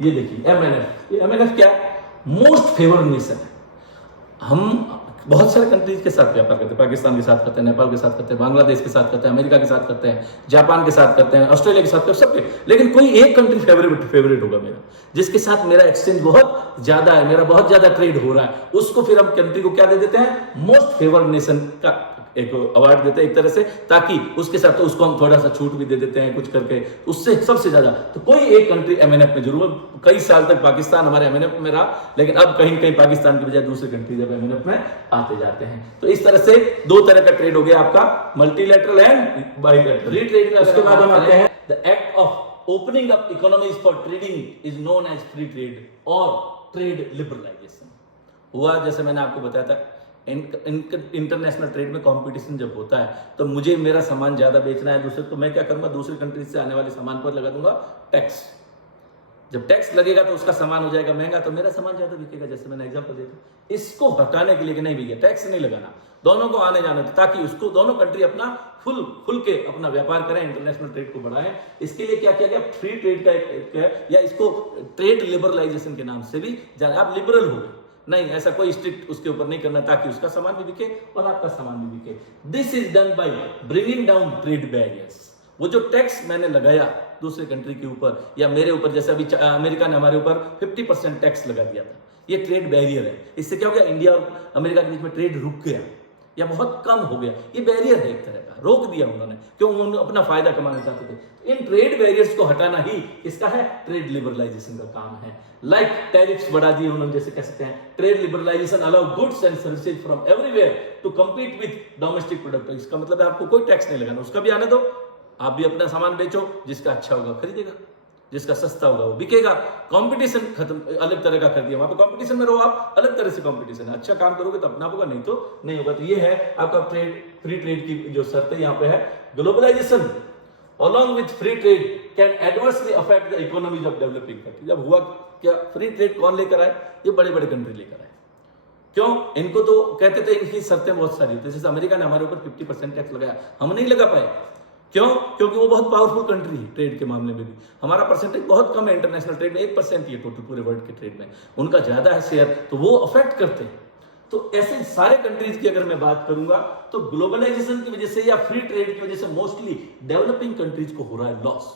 ये देखिए MNF, ये MNF क्या है, मोस्ट फेवर्ड नेशन है। हम बहुत सारे कंट्रीज के साथ व्यापार करते हैं, पाकिस्तान के साथ करते हैं, नेपाल के साथ करते हैं, बांग्लादेश के साथ करते हैं, अमेरिका के साथ करते हैं, जापान के साथ करते हैं, ऑस्ट्रेलिया के साथ करते हैं, सबके। लेकिन कोई एक कंट्री फेवरेट होगा मेरा, जिसके साथ मेरा एक्सचेंज बहुत ज्यादा है, मेरा बहुत ज्यादा ट्रेड हो रहा है, उसको फिर हम कंट्री को क्या दे देते हैं, मोस्ट फेवर्ड नेशन का एक अवार्ड देते हैं एक तरह से, ताकि उसके साथ तो उसको हम थोड़ा सा छूट भी दे देते हैं कुछ करके, उससे सबसे ज्यादा। तो कोई एक कंट्री MNF में जरूर, कई साल तक पाकिस्तान हमारे MNF में रहा, लेकिन अब कहीं कहीं पाकिस्तान की बजाय दूसरे कंट्री जब MNF में आते जाते हैं। तो इस तरह से दो तरह का ट्रेड हो गया आपका, multilateral and bilateral. Free trade में उसके बाद हम आते हैं, the act of opening up economies for trading is known as free trade और ट्रेड लिबरलाइजेशन हुआ। जैसे मैंने आपको बताया था, इंटरनेशनल ट्रेड में कंपटीशन जब होता है तो मुझे मेरा सामान ज्यादा बेचना है दूसरे, तो मैं क्या करूंगा, दूसरी कंट्री से आने वाले सामान पर लगा दूंगा टैक्स। जब टैक्स लगेगा तो उसका सामान हो जाएगा महंगा, तो मेरा सामान ज्यादा बिकेगा। जैसे मैंने एग्जांपल दिया, इसको हटाने के लिए कि नहीं भैया टैक्स नहीं लगाना, दोनों को आने जाने, ताकि उसको दोनों कंट्री अपना खुल के अपना व्यापार करें, इंटरनेशनल ट्रेड को बढ़ाएं। इसके लिए क्या किया गया, फ्री ट्रेड का एक या इसको ट्रेड लिबरलाइजेशन के नाम से भी जाने। आप लिबरल हो गए, नहीं ऐसा कोई स्ट्रिक्ट उसके ऊपर नहीं करना, ताकि उसका सामान भी बिके और आपका सामान भी बिके। This is done by bringing down trade barriers. वो जो टैक्स मैंने लगाया दूसरे कंट्री के ऊपर या मेरे ऊपर, जैसे अभी अमेरिका ने हमारे ऊपर 50% टैक्स लगा दिया था, ये ट्रेड बैरियर है। इससे क्या हो गया, इंडिया और अमेरिका के बीच में ट्रेड रुक गया या बहुत कम हो गया। ये बैरियर है एक तरह का, रोक दिया उन्होंने, क्यों, उन्होंने अपना फायदा कमाना चाहते थे। इन ट्रेड बैरियर्स को हटाना ही इसका है ट्रेड लिबरलाइजेशन का काम है। लाइक टैरिफ्स बढ़ा दिए उन्होंने, जैसे कह सकते हैं trade liberalization allow goods and services from everywhere to compete with domestic product. इसका मतलब है आपको कोई टैक्स नहीं लगाना, उसका भी आने दो, आप भी अपना सामान बेचो, जिसका अच्छा होगा खरीदेगा, जिसका सस्ता होगा वो बिकेगा। कंपटीशन खत्म, अलग तरह का कर दिया, वहां पे कंपटीशन में रहो आप, अलग तरह से कंपटीशन है। अच्छा काम करोगे तो अपना होगा, नहीं तो नहीं होगा। तो ये है आपका ट्रेड, फ्री ट्रेड की जो शर्त है यहाँ पे है। Globalization along with free trade can adversely affect the economies of developing countries। जब हुआ क्या, फ्री ट्रेड कौन लेकर आए, ये बड़े बड़े कंट्री लेकर आए। क्यों, इनको तो कहते थे इनकी शर्तें बहुत सारी होती है, जैसे अमेरिका ने हमारे ऊपर 50% टैक्स लगाया, हम नहीं लगा पाए। क्यों, क्योंकि वो बहुत पावरफुल कंट्री है ट्रेड के मामले में भी। हमारा परसेंटेज बहुत कम है इंटरनेशनल ट्रेड में, 1% ही है टोटल पूरे वर्ल्ड के ट्रेड में, उनका ज्यादा है शेयर, तो वो अफेक्ट करते हैं। तो ऐसे सारे कंट्रीज की अगर मैं बात करूंगा तो ग्लोबलाइजेशन की वजह से या फ्री ट्रेड की वजह से मोस्टली डेवलपिंग कंट्रीज को हो रहा है लॉस,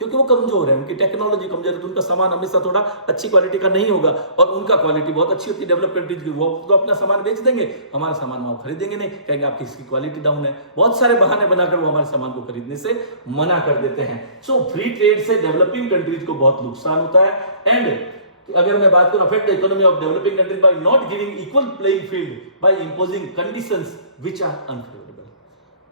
क्योंकि वो कमजोर है, उनकी टेक्नोलॉजी कमजोर है, तो उनका सामान हमेशा थोड़ा अच्छी क्वालिटी का नहीं होगा, और उनका क्वालिटी बहुत अच्छी होती है डेवलप कंट्रीज की, वो तो अपना सामान बेच देंगे, हमारा सामान वो खरीदेंगे नहीं, कहेंगे आपकी इसकी क्वालिटी डाउन है। बहुत सारे बहाने बनाकर वो हमारे सामान को खरीदने से मना कर देते हैं। सो फ्री ट्रेड से डेवलपिंग कंट्रीज को बहुत नुकसान होता है। एंड अगर मैं बात करूं affect the economy of developing countries by not giving equal playing field by imposing conditions which are unfavourable.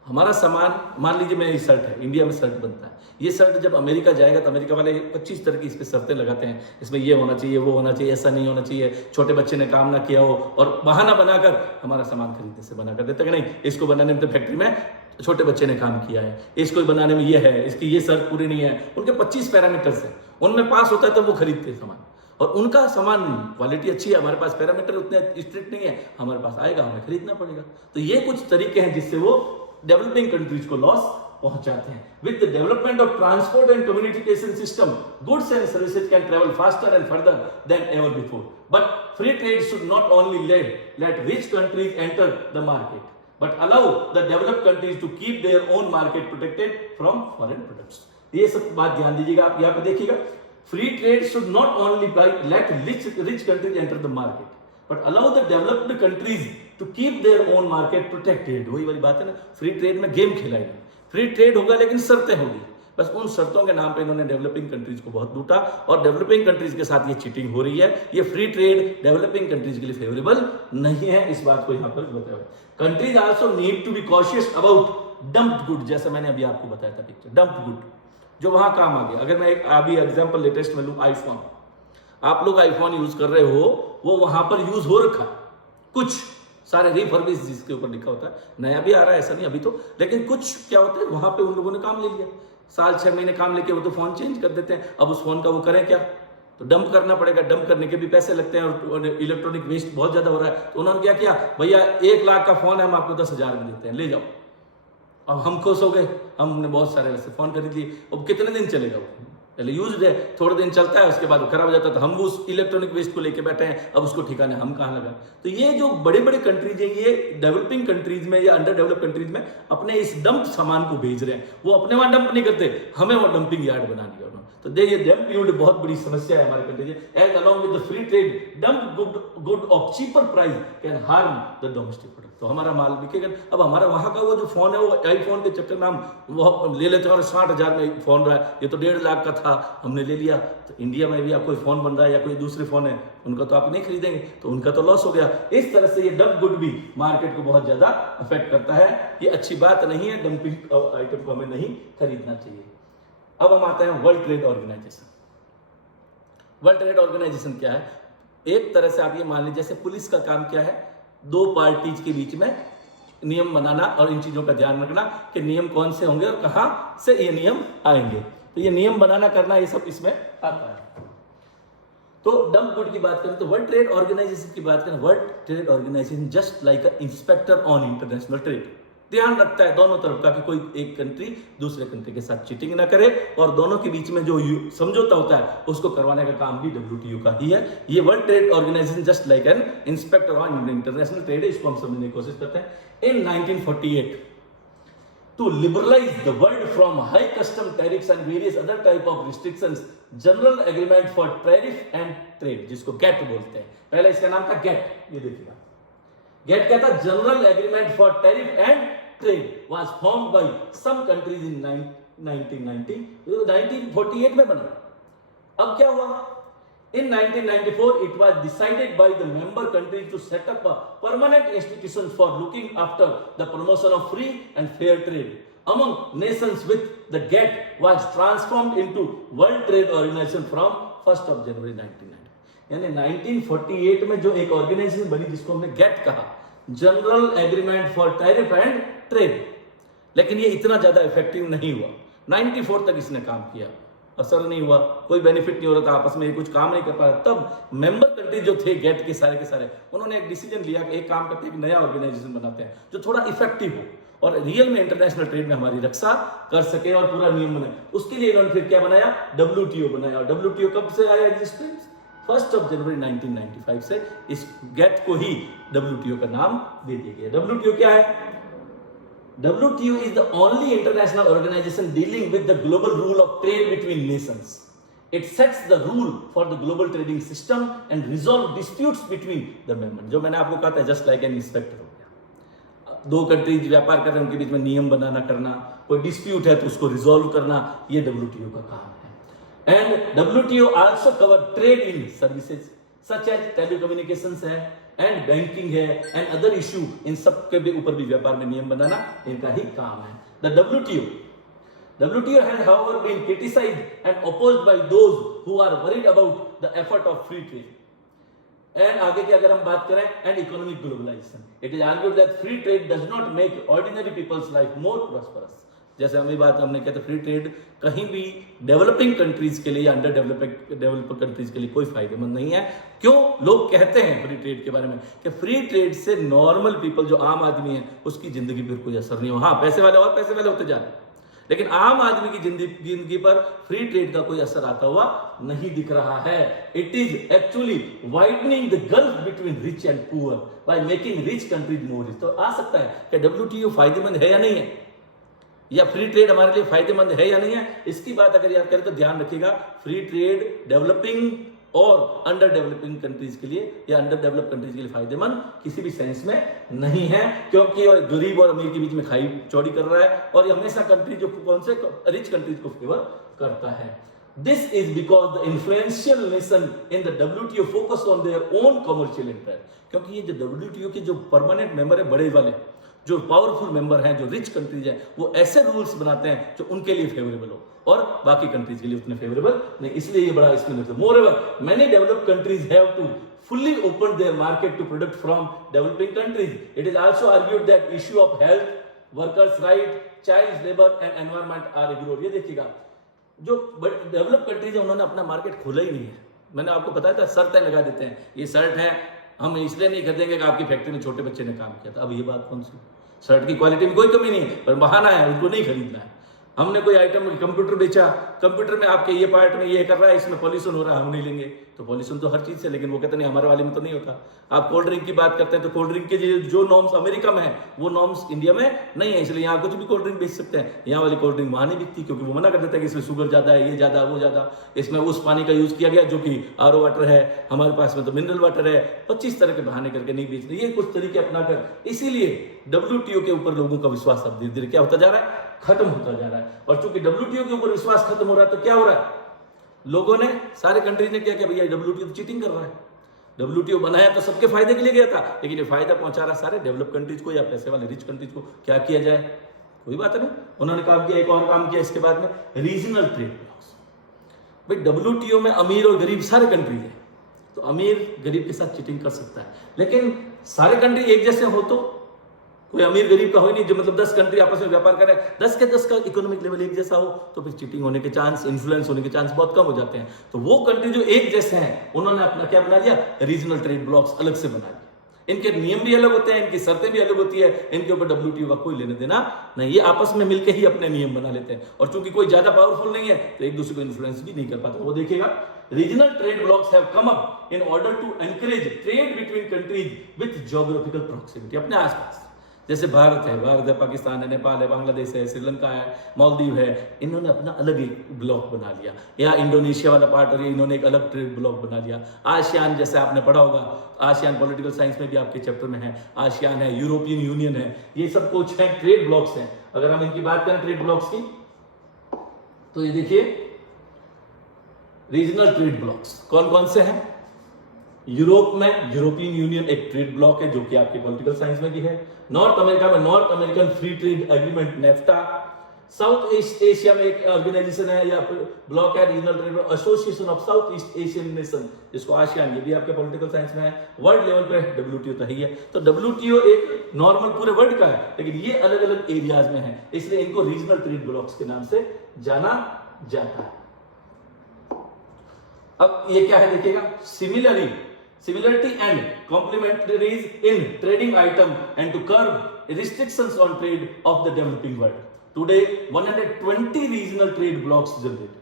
हमारा सामान, मान लीजिए मैं ये शर्ट है, इंडिया में शर्ट बनता है, ये शर्ट जब अमेरिका जाएगा तो अमेरिका वाले 25 तरह की इस पे शर्तें लगाते हैं, इसमें ये होना चाहिए, वो होना चाहिए, ऐसा नहीं होना चाहिए, छोटे बच्चे ने काम ना किया हो, और बहाना बनाकर हमारा सामान खरीदने से मना कर देते हैं कि नहीं, इसको बनाने में तो फैक्ट्री में छोटे बच्चे ने काम किया है, इसको बनाने में ये है, इसकी ये शर्त पूरी नहीं है। उनके 25 पैरामीटर्स हैं, उनमें पास होता है तो वो खरीदते हैं सामान, और उनका सामान क्वालिटी अच्छी है, हमारे पास पैरामीटर उतने स्ट्रिक्ट नहीं है, हमारे पास आएगा, हमें खरीदना पड़ेगा। तो ये कुछ तरीके हैं जिससे वो डेवलपिंग कंट्रीज को लॉस पहुंचाते हैं। With the development of transport and communication system, goods and services can travel faster and further than ever before, but free trade should not only let rich countries enter the market but allow the developed countries to keep their own market protected from foreign products। ये सब बात ध्यान दीजिएगा, आप यहाँ पे देखिएगा, free trade should not only let rich countries enter the market but allow the developed countries to keep their own market protected। वही वाली बात है ना, फ्री ट्रेड में गेम खेलाएगा, फ्री ट्रेड होगा लेकिन शर्तें होगी, बस उन शर्तों के नाम पे इन्होंने डेवलपिंग कंट्रीज को बहुत लूटा, और डेवलपिंग कंट्रीज के साथ ये चीटिंग हो रही है। ये फ्री ट्रेड डेवलपिंग कंट्रीज के लिए फेवरेबल नहीं है, इस बात को यहाँ पर बताया। Countries also need to be cautious about dumped good, जैसे मैंने अभी आपको बताया था पिक्चर, डंप्ड गुड जो वहां काम आ गया। अगर मैं एक अभी एग्जांपल लेटेस्ट में लूं, आईफोन, आप लोग आईफोन यूज कर रहे हो, वो वहां पर यूज हो रखा, कुछ सारे रिफर्बिश जिसके ऊपर लिखा होता है, नया भी आ रहा है ऐसा नहीं अभी तो, लेकिन कुछ क्या होता है वहां पे उन लोगों ने काम ले लिया, साल 6 महीने काम लेके वो तो फोन चेंज कर देते हैं। अब उस फोन का वो करें क्या, तो डंप करना पड़ेगा, डंप करने के भी पैसे लगते हैं, और इलेक्ट्रॉनिक वेस्ट बहुत ज्यादा हो रहा है। तो उन्होंने क्या किया, भैया 1 लाख का फोन है, हम आपको 10,000 में देते हैं, ले जाओ। अब हम खुश हो गए, हमने बहुत सारे वैसे फोन खरीद लिए। अब कितने दिन चलेगा वो, पहले यूज है, थोड़े दिन चलता है, उसके बाद वो खराब हो जाता है, तो हम उस इलेक्ट्रॉनिक वेस्ट को लेके बैठे हैं, अब उसको ठिकाने हम कहाँ लगा। तो ये जो बड़े बड़े कंट्रीज है, ये डेवलपिंग कंट्रीज में या अंडर डेवलप कंट्रीज में अपने इस डंप सामान को भेज रहे हैं, वो अपने वहां डंप नहीं करते, हमें वो डंपिंग यार्ड बना दिया उन्होंने। तो ये डंप यूनिट बहुत बड़ी समस्या है हमारे कंट्री में। As along with the free trade, dump good of cheaper price can harm the domestic product. तो हमारा माल बिकेगा। अब हमारा वहां का वो जो फोन है, वो आईफोन के चक्कर में हम वो ले लेते हैं, और 60,000 में फोन रहा है, ये तो 1.5 लाख का था, हमने ले लिया। तो इंडिया में भी आप कोई फोन बन रहा है या कोई दूसरे फोन है, उनका तो आप नहीं खरीदेंगे, तो उनका तो लॉस हो गया। इस तरह से ये डंप गुड भी मार्केट को बहुत ज्यादा अफेक्ट करता है। ये अच्छी बात नहीं है, डंपिंग आइटम को हमें नहीं खरीदना चाहिए। अब हम आते हैं World Trade Organization. World Trade Organization क्या है? एक तरह से आप ये मान लीजिए, जैसे पुलिस का काम क्या है, 2 पार्टीज के बीच में नियम बनाना और इन चीजों का ध्यान रखना कि नियम कौन से होंगे और कहां से ये नियम आएंगे। तो ये नियम बनाना करना, ये सब इसमें आता है। तो डंप गुड की बात करें तो वर्ल्ड ट्रेड ऑर्गेनाइजेशन की बात करें, World Trade Organization just like a inspector on international trade, ध्यान रखता है दोनों तरफ का कि कोई एक कंट्री दूसरे कंट्री के साथ चीटिंग ना करे, और दोनों के बीच में जो समझौता होता है उसको करवाने का काम भी WTO का ही है। ये World Trade Organization just like an inspector on international trade, इसको हम समझने की कोशिश करते हैं। In 1948 to liberalize the world from high custom tariffs and various other type of restrictions, general agreement for tariff and trade, जिसको gate बोलते हैं। पहले इसका नाम था गेट, ये देखिएगा। गेट क्या था? General Agreement for Tariff and Trade was formed by some countries in 1948 में बना। अब क्या हुआ? In 1994, it was decided by the member countries to set up a permanent institution for looking after the promotion of free and fair trade among nations, with the GATT was transformed into World Trade Organization from 1st of January 1990। यानी 1948 में जो एक organisation बनी जिसको हमने gate कहा, general Agreement for Tariff and trade, लेकिन ये इतना ज्यादा इफेक्टिव नहीं हुआ। 94 तक इसने काम किया, असर नहीं हुआ, कोई बेनिफिट नहीं हो रहा था, आपस में कुछ काम नहीं कर पा रहा। तब मेंबर कंट्री जो थे गेट के सारे उन्होंने एक डिसीजन लिया कि एक काम करते हैं, एक नया ऑर्गेनाइजेशन बनाते हैं जो थोड़ा इफेक्टिव हो और रियल में इंटरनेशनल ट्रेड में हमारी रक्षा कर सके और पूरा नियम बनाए। उसके लिए इन्होंने फिर क्या बनाया? WTO बनाया। और WTO कब से आया एग्जिस्टेंस? 1st of January 1995 से इस गेट को ही WTO का नाम दे दिया गया। WTO क्या है? WTO is the only international organization dealing with the global rule of trade between nations. It sets the rule for the global trading system and resolve disputes between the members. जो मैंने आपको कहा था, just like an inspector हो गया। दो countries व्यापार कर रहे हैं, उनके बीच में नियम बनाना करना, कोई डिस्प्यूट है तो उसको रिजॉल्व करना, ये WTO का काम है। And WTO also cover trade in services such as telecommunications है एंड बैंकिंग है एंड अदर इश्यू, इन सब के ऊपर भी व्यापार में नियम बनाना इनका ही काम है। The WTO has however been criticized and opposed by those who are worried about the effort of free trade. And आगे की अगर हम बात करें, and economic globalization, it is argued that free trade does not make ordinary people's life more prosperous. जैसे हमें बात हमने कहते फ्री ट्रेड कहीं भी डेवलपिंग कंट्रीज के लिए या अंडर डेवलप्ड कंट्रीज के लिए कोई फायदेमंद नहीं है। क्यों? लोग कहते हैं फ्री ट्रेड के बारे में कि फ्री ट्रेड से नॉर्मल पीपल, जो आम आदमी है, उसकी जिंदगी पर कोई असर नहीं हो। हाँ, पैसे वाले और पैसे वाले होते जा रहे हैं, लेकिन आम आदमी की जिंदगी पर फ्री ट्रेड का कोई असर आता हुआ नहीं दिख रहा है। It is actually widening the gulf between rich and poor by making rich countries more rich. तो आ सकता है कि WTO फायदेमंद है या नहीं है, या फ्री ट्रेड हमारे लिए फायदेमंद है या नहीं है, इसकी बात अगर याद करें तो ध्यान रखिएगा, फ्री ट्रेड डेवलपिंग और अंडर डेवलपिंग कंट्रीज के लिए या अंडर डेवलप कंट्रीज के लिए फायदेमंद किसी भी सेंस में नहीं है, क्योंकि गरीब और अमीर के बीच में खाई चौड़ी कर रहा है और ये हमेशा कंट्री जो कौन से रिच कंट्रीज को फेवर करता है। This is because the influential nation in the WTO focus on their own commercial interest। क्योंकि ये जो WTO के जो परमानेंट मेंबर है, बड़े वाले जो पावरफुल मेंबर हैं, जो रिच कंट्रीज हैं, वो ऐसे रूल्स बनाते हैं जो उनके लिए फेवरेबल हो और बाकी कंट्रीज के लिए उतने फेवरेबल नहीं, इसलिए ये बड़ा इसमें लगता है। मोreover, many developed countries have to fully open their market to product from developing countries. It is also argued that issue of health, workers' right, child labor and environment are ignored। ये देखिएगा, जो डेवलप कंट्रीज है उन्होंने अपना market खोला ही नहीं है। मैंने आपको बताया था, शर्तें लगा देते हैं, ये शर्ट है हम इसलिए नहीं खरीदेंगे कि आपकी फैक्ट्री में छोटे बच्चे ने काम किया था। अब ये बात कौन सी? शर्ट की क्वालिटी में कोई कमी नहीं है, पर बहाना है, उनको नहीं खरीदना है। हमने कोई आइटम कंप्यूटर बेचा, कंप्यूटर में आपके ये पार्ट में ये कर रहा है, इसमें पॉल्यूशन हो रहा है, हम नहीं लेंगे। तो पॉल्यूशन तो हर चीज से, लेकिन वो कहते नहीं हमारे वाले में तो नहीं होता। आप कोल्ड ड्रिंक की बात करते हैं तो कोल्ड ड्रिंक के जो नॉर्म्स अमेरिका में है वो नॉर्म्स इंडिया में नहीं है, इसलिए यहाँ कुछ भी कोल्ड ड्रिंक बेच सकते हैं। यहाँ वाली कोल्ड ड्रिंक वहाँ नहीं बिकती, क्योंकि वो मना कर देता है कि इसमें शुगर ज्यादा है, ये ज्यादा, वो ज्यादा, इसमें उस पानी का यूज किया गया जो कि RO वाटर है, हमारे पास में तो मिनरल वाटर है। 25 तरह के बहाने करके नहीं बेच रहे, ये कुछ तरीके अपनाकर। इसीलिए WTO के ऊपर लोगों का विश्वास अब धीरे धीरे क्या होता जा रहा है? खत्म होता जा रहा है। और चूंकि WTO के ऊपर विश्वास खत्म हो रहा है तो क्या हो रहा है? लोगों ने, सारे कंट्रीज ने क्या किया, भैया WTO तो चीटिंग कर रहा है। WTO बनाया तो सबके फायदे के लिए गया था, लेकिन ये फायदा पहुंचा रहा सारे डेवलप कंट्रीज को या पैसे वाले रिच कंट्रीज को। क्या किया जाए? कोई बात नहीं। उन्होंने काम किया, एक और काम किया इसके बाद में, रीजनल ट्रेड ब्लॉक्स। भाई WTO में अमीर और गरीब सारे कंट्रीज है, तो अमीर गरीब के साथ चीटिंग कर सकता है, लेकिन सारे कंट्री एक जैसे हो तो कोई अमीर गरीब का हो ही नहीं। जो मतलब 10 कंट्री आपस में व्यापार कर रहे हैं, 10 के 10 का इकोनॉमिक लेवल एक जैसा हो तो फिर चीटिंग होने के चांस, इन्फ्लुएंस होने के चांस बहुत कम हो जाते हैं। तो वो कंट्री जो एक जैसे हैं, उन्होंने अपना क्या बना लिया? रीजनल ट्रेड ब्लॉक्स अलग से बना लिया। इनके नियम भी अलग होते हैं, इनकी शर्तें भी अलग होती है, इनके ऊपर WTO का कोई लेने देना नहीं। ये आपस में मिलकर ही अपने नियम बना लेते हैं, और चूंकि कोई ज्यादा पावरफुल नहीं है तो एक दूसरे को इन्फ्लुएंस भी नहीं कर पाते। वो देखिएगा, regional trade blocs have come up in order to encourage trade between countries with geographical proximity. अपने आसपास जैसे भारत है, पाकिस्तान है, नेपाल है, बांग्लादेश है, श्रीलंका है, मालदीव है, इन्होंने अपना अलग एक ब्लॉक बना लिया। या इंडोनेशिया वाला पार्ट और इन्होंने एक अलग ट्रेड ब्लॉक बना लिया। आसियान, जैसे आपने पढ़ा होगा, आसियान पॉलिटिकल साइंस में भी आपके चैप्टर में है, आसियान है, यूरोपियन यूनियन है, ये सब कुछ है ट्रेड ब्लॉक्स हैं। अगर हम इनकी बात करें ट्रेड ब्लॉक्स की, तो ये देखिए रीजनल ट्रेड ब्लॉक्स कौन कौन से हैं। यूरोप में यूरोपियन यूनियन एक ट्रेड ब्लॉक है जो कि आपके पॉलिटिकल साइंस में भी है। नॉर्थ अमेरिका में North American Free Trade Agreement NAFTA. South East Asia में एक ऑर्गेनाइजेशन है या ब्लॉक है regional trade association of South East Asian nation, जिसको आसियान, ये भी आपके पॉलिटिकल साइंस में है। वर्ल्ड लेवल पे डब्ल्यूटीओ तो ही है। तो डब्ल्यूटीओ एक नॉर्मल पूरे वर्ल्ड का है, लेकिन ये अलग अलग एरियाज में है, इसलिए इनको रीजनल ट्रेड ब्लॉक्स के नाम से जाना जाता है। अब ये क्या है देखिएगा, similarity and complementaries in trading item and to curb restrictions on trade of the developing world. Today 120 regional trade blocks generated.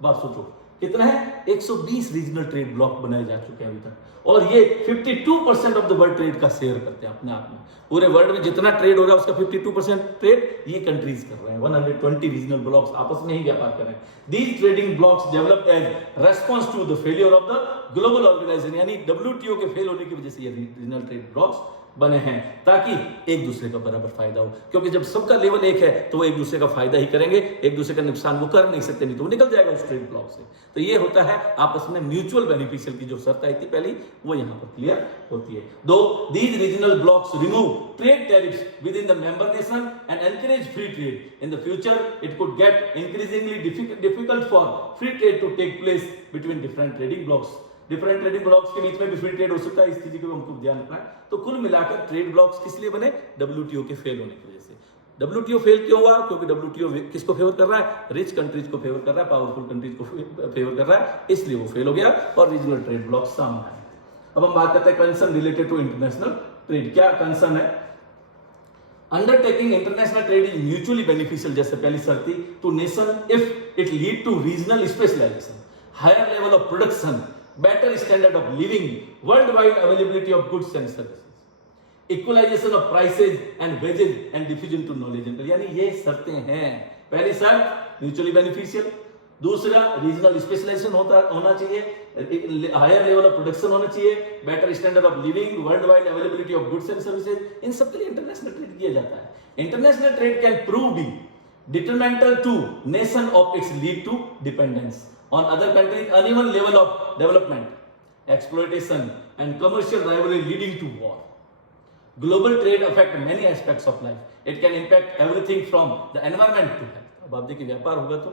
बात सोचो कितना है, 120 रीजनल ट्रेड ब्लॉक बनाए जा चुके हैं अभी तक, और ये 52% ऑफ द वर्ल्ड ट्रेड का शेयर करते हैं अपने आप में। पूरे वर्ल्ड में जितना ट्रेड हो रहा है उसका 52% ट्रेड ये कंट्रीज कर रहे हैं। 120 रीजनल ब्लॉक्स आपस में ही व्यापार कर रहे हैं। These trading blocs developed as response to the failure of the global organization, यानी डब्ल्यूटीओ के फेल होने की वजह से ये रीजनल ट्रेड ब्लॉक्स बने हैं, ताकि एक दूसरे का बराबर फायदा हो। क्योंकि जब सबका लेवल एक है तो वो एक दूसरे का फायदा ही करेंगे, एक दूसरे का नुकसान वो कर नहीं सकते, नहीं तो वो निकल जाएगा उस ट्रेड ब्लॉक से। तो ये होता है आपस में म्यूचुअल बेनिफिशियल की जो शर्त आई थी पहली, वो यहाँ पर क्लियर होती है। दो these regional blocs remove trade tariffs within the member nation and encourage free trade. In the future it could get increasingly difficult for free trade to take place between different trading blocs. Different trading blocs के बीच में भी free trade हो सकता है, इस चीज को हमको ध्यान रखना है। तो कुल मिलाकर ट्रेड ब्लॉक्स किस लिए बने, डब्ल्यूटीओ के फेल होने की वजह से। डब्ल्यूटीओ फेल क्यों हुआ, क्योंकि डब्ल्यूटीओ किसको फेवर कर रहा है, रिच कंट्रीज को फेवर कर रहा है, पावरफुल कंट्रीज को फेवर कर रहा है, इसलिए वो फेल हो गया और रीजनल ट्रेड ब्लॉक सामने आए। अब हम बात करते हैं concern related to international trade. क्या कंसर्न है, undertaking international trade is mutually beneficial, जैसे पहली शर्त थी, to nation if it lead to regional specialization, higher level of production, better standard of living, worldwide availability of goods and services, equalization of prices and wages and diffusion to knowledge and, यानी ये शर्तें हैं। पहली शर्त mutually beneficial, दूसरा regional specialisation होना चाहिए, higher level of production होना चाहिए, better standard of living, world wide availability of goods and services. इन सब के लिए इंटरनेशनल ट्रेड किया जाता है। International trade can prove be detrimental to nation of its lead to dependence on other countries, uneven level of development, exploitation and commercial rivalry leading to war. Global trade affect many aspects of life. It can impact everything from the environment to health. अब आप देखिए व्यापार होगा तो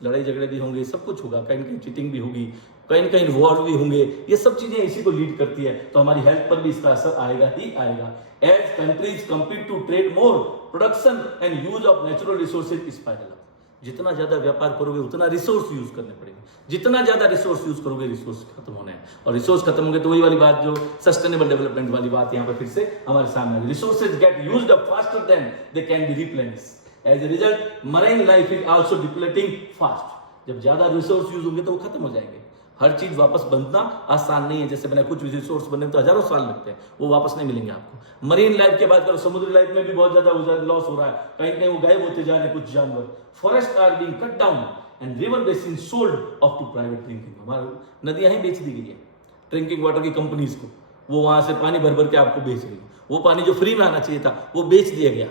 लड़ाई झगड़े भी होंगे, सब कुछ होगा, कहीं कहीं चीटिंग भी होगी, कहीं कहीं वॉर भी होंगे, ये सब चीजें इसी को लीड करती है। तो हमारी हेल्थ पर भी इसका असर आएगा ही आएगा। As countries compete to trade more, production and use of natural resources is spiral up. जितना ज्यादा व्यापार करोगे उतना रिसोर्स यूज करने पड़ेंगे, जितना ज्यादा रिसोर्स यूज करोगे रिसोर्स खत्म होने हैं, और रिसोर्स खत्म होंगे तो वही वाली बात जो सस्टेनेबल डेवलपमेंट वाली बात यहाँ पर फिर से हमारे सामने है। Resources get used up faster than they can be replenished. As a result marine life is also depleting fast. जब ज्यादा रिसोर्स यूज होंगे तो वो खत्म हो जाएंगे। हर चीज वापस बनना आसान नहीं है, जैसे मैंने कुछ रिसोर्स बनने में तो हजारों साल लगते हैं, वो वापस नहीं मिलेंगे आपको। मरीन लाइफ की बात करो, समुद्री लाइफ में भी बहुत ज्यादा लॉस हो रहा है, कहीं कहीं वो गायब होते जा रहे हैं कुछ जानवर। Forest are being cut down and river basin sold off to private drinking. हमारी नदियां ही बेच दी गई है ड्रिंकिंग वाटर की कंपनीज को, वो वहां से पानी भर भर के आपको बेच रही है। वो पानी जो फ्री में आना चाहिए था वो बेच दिया गया।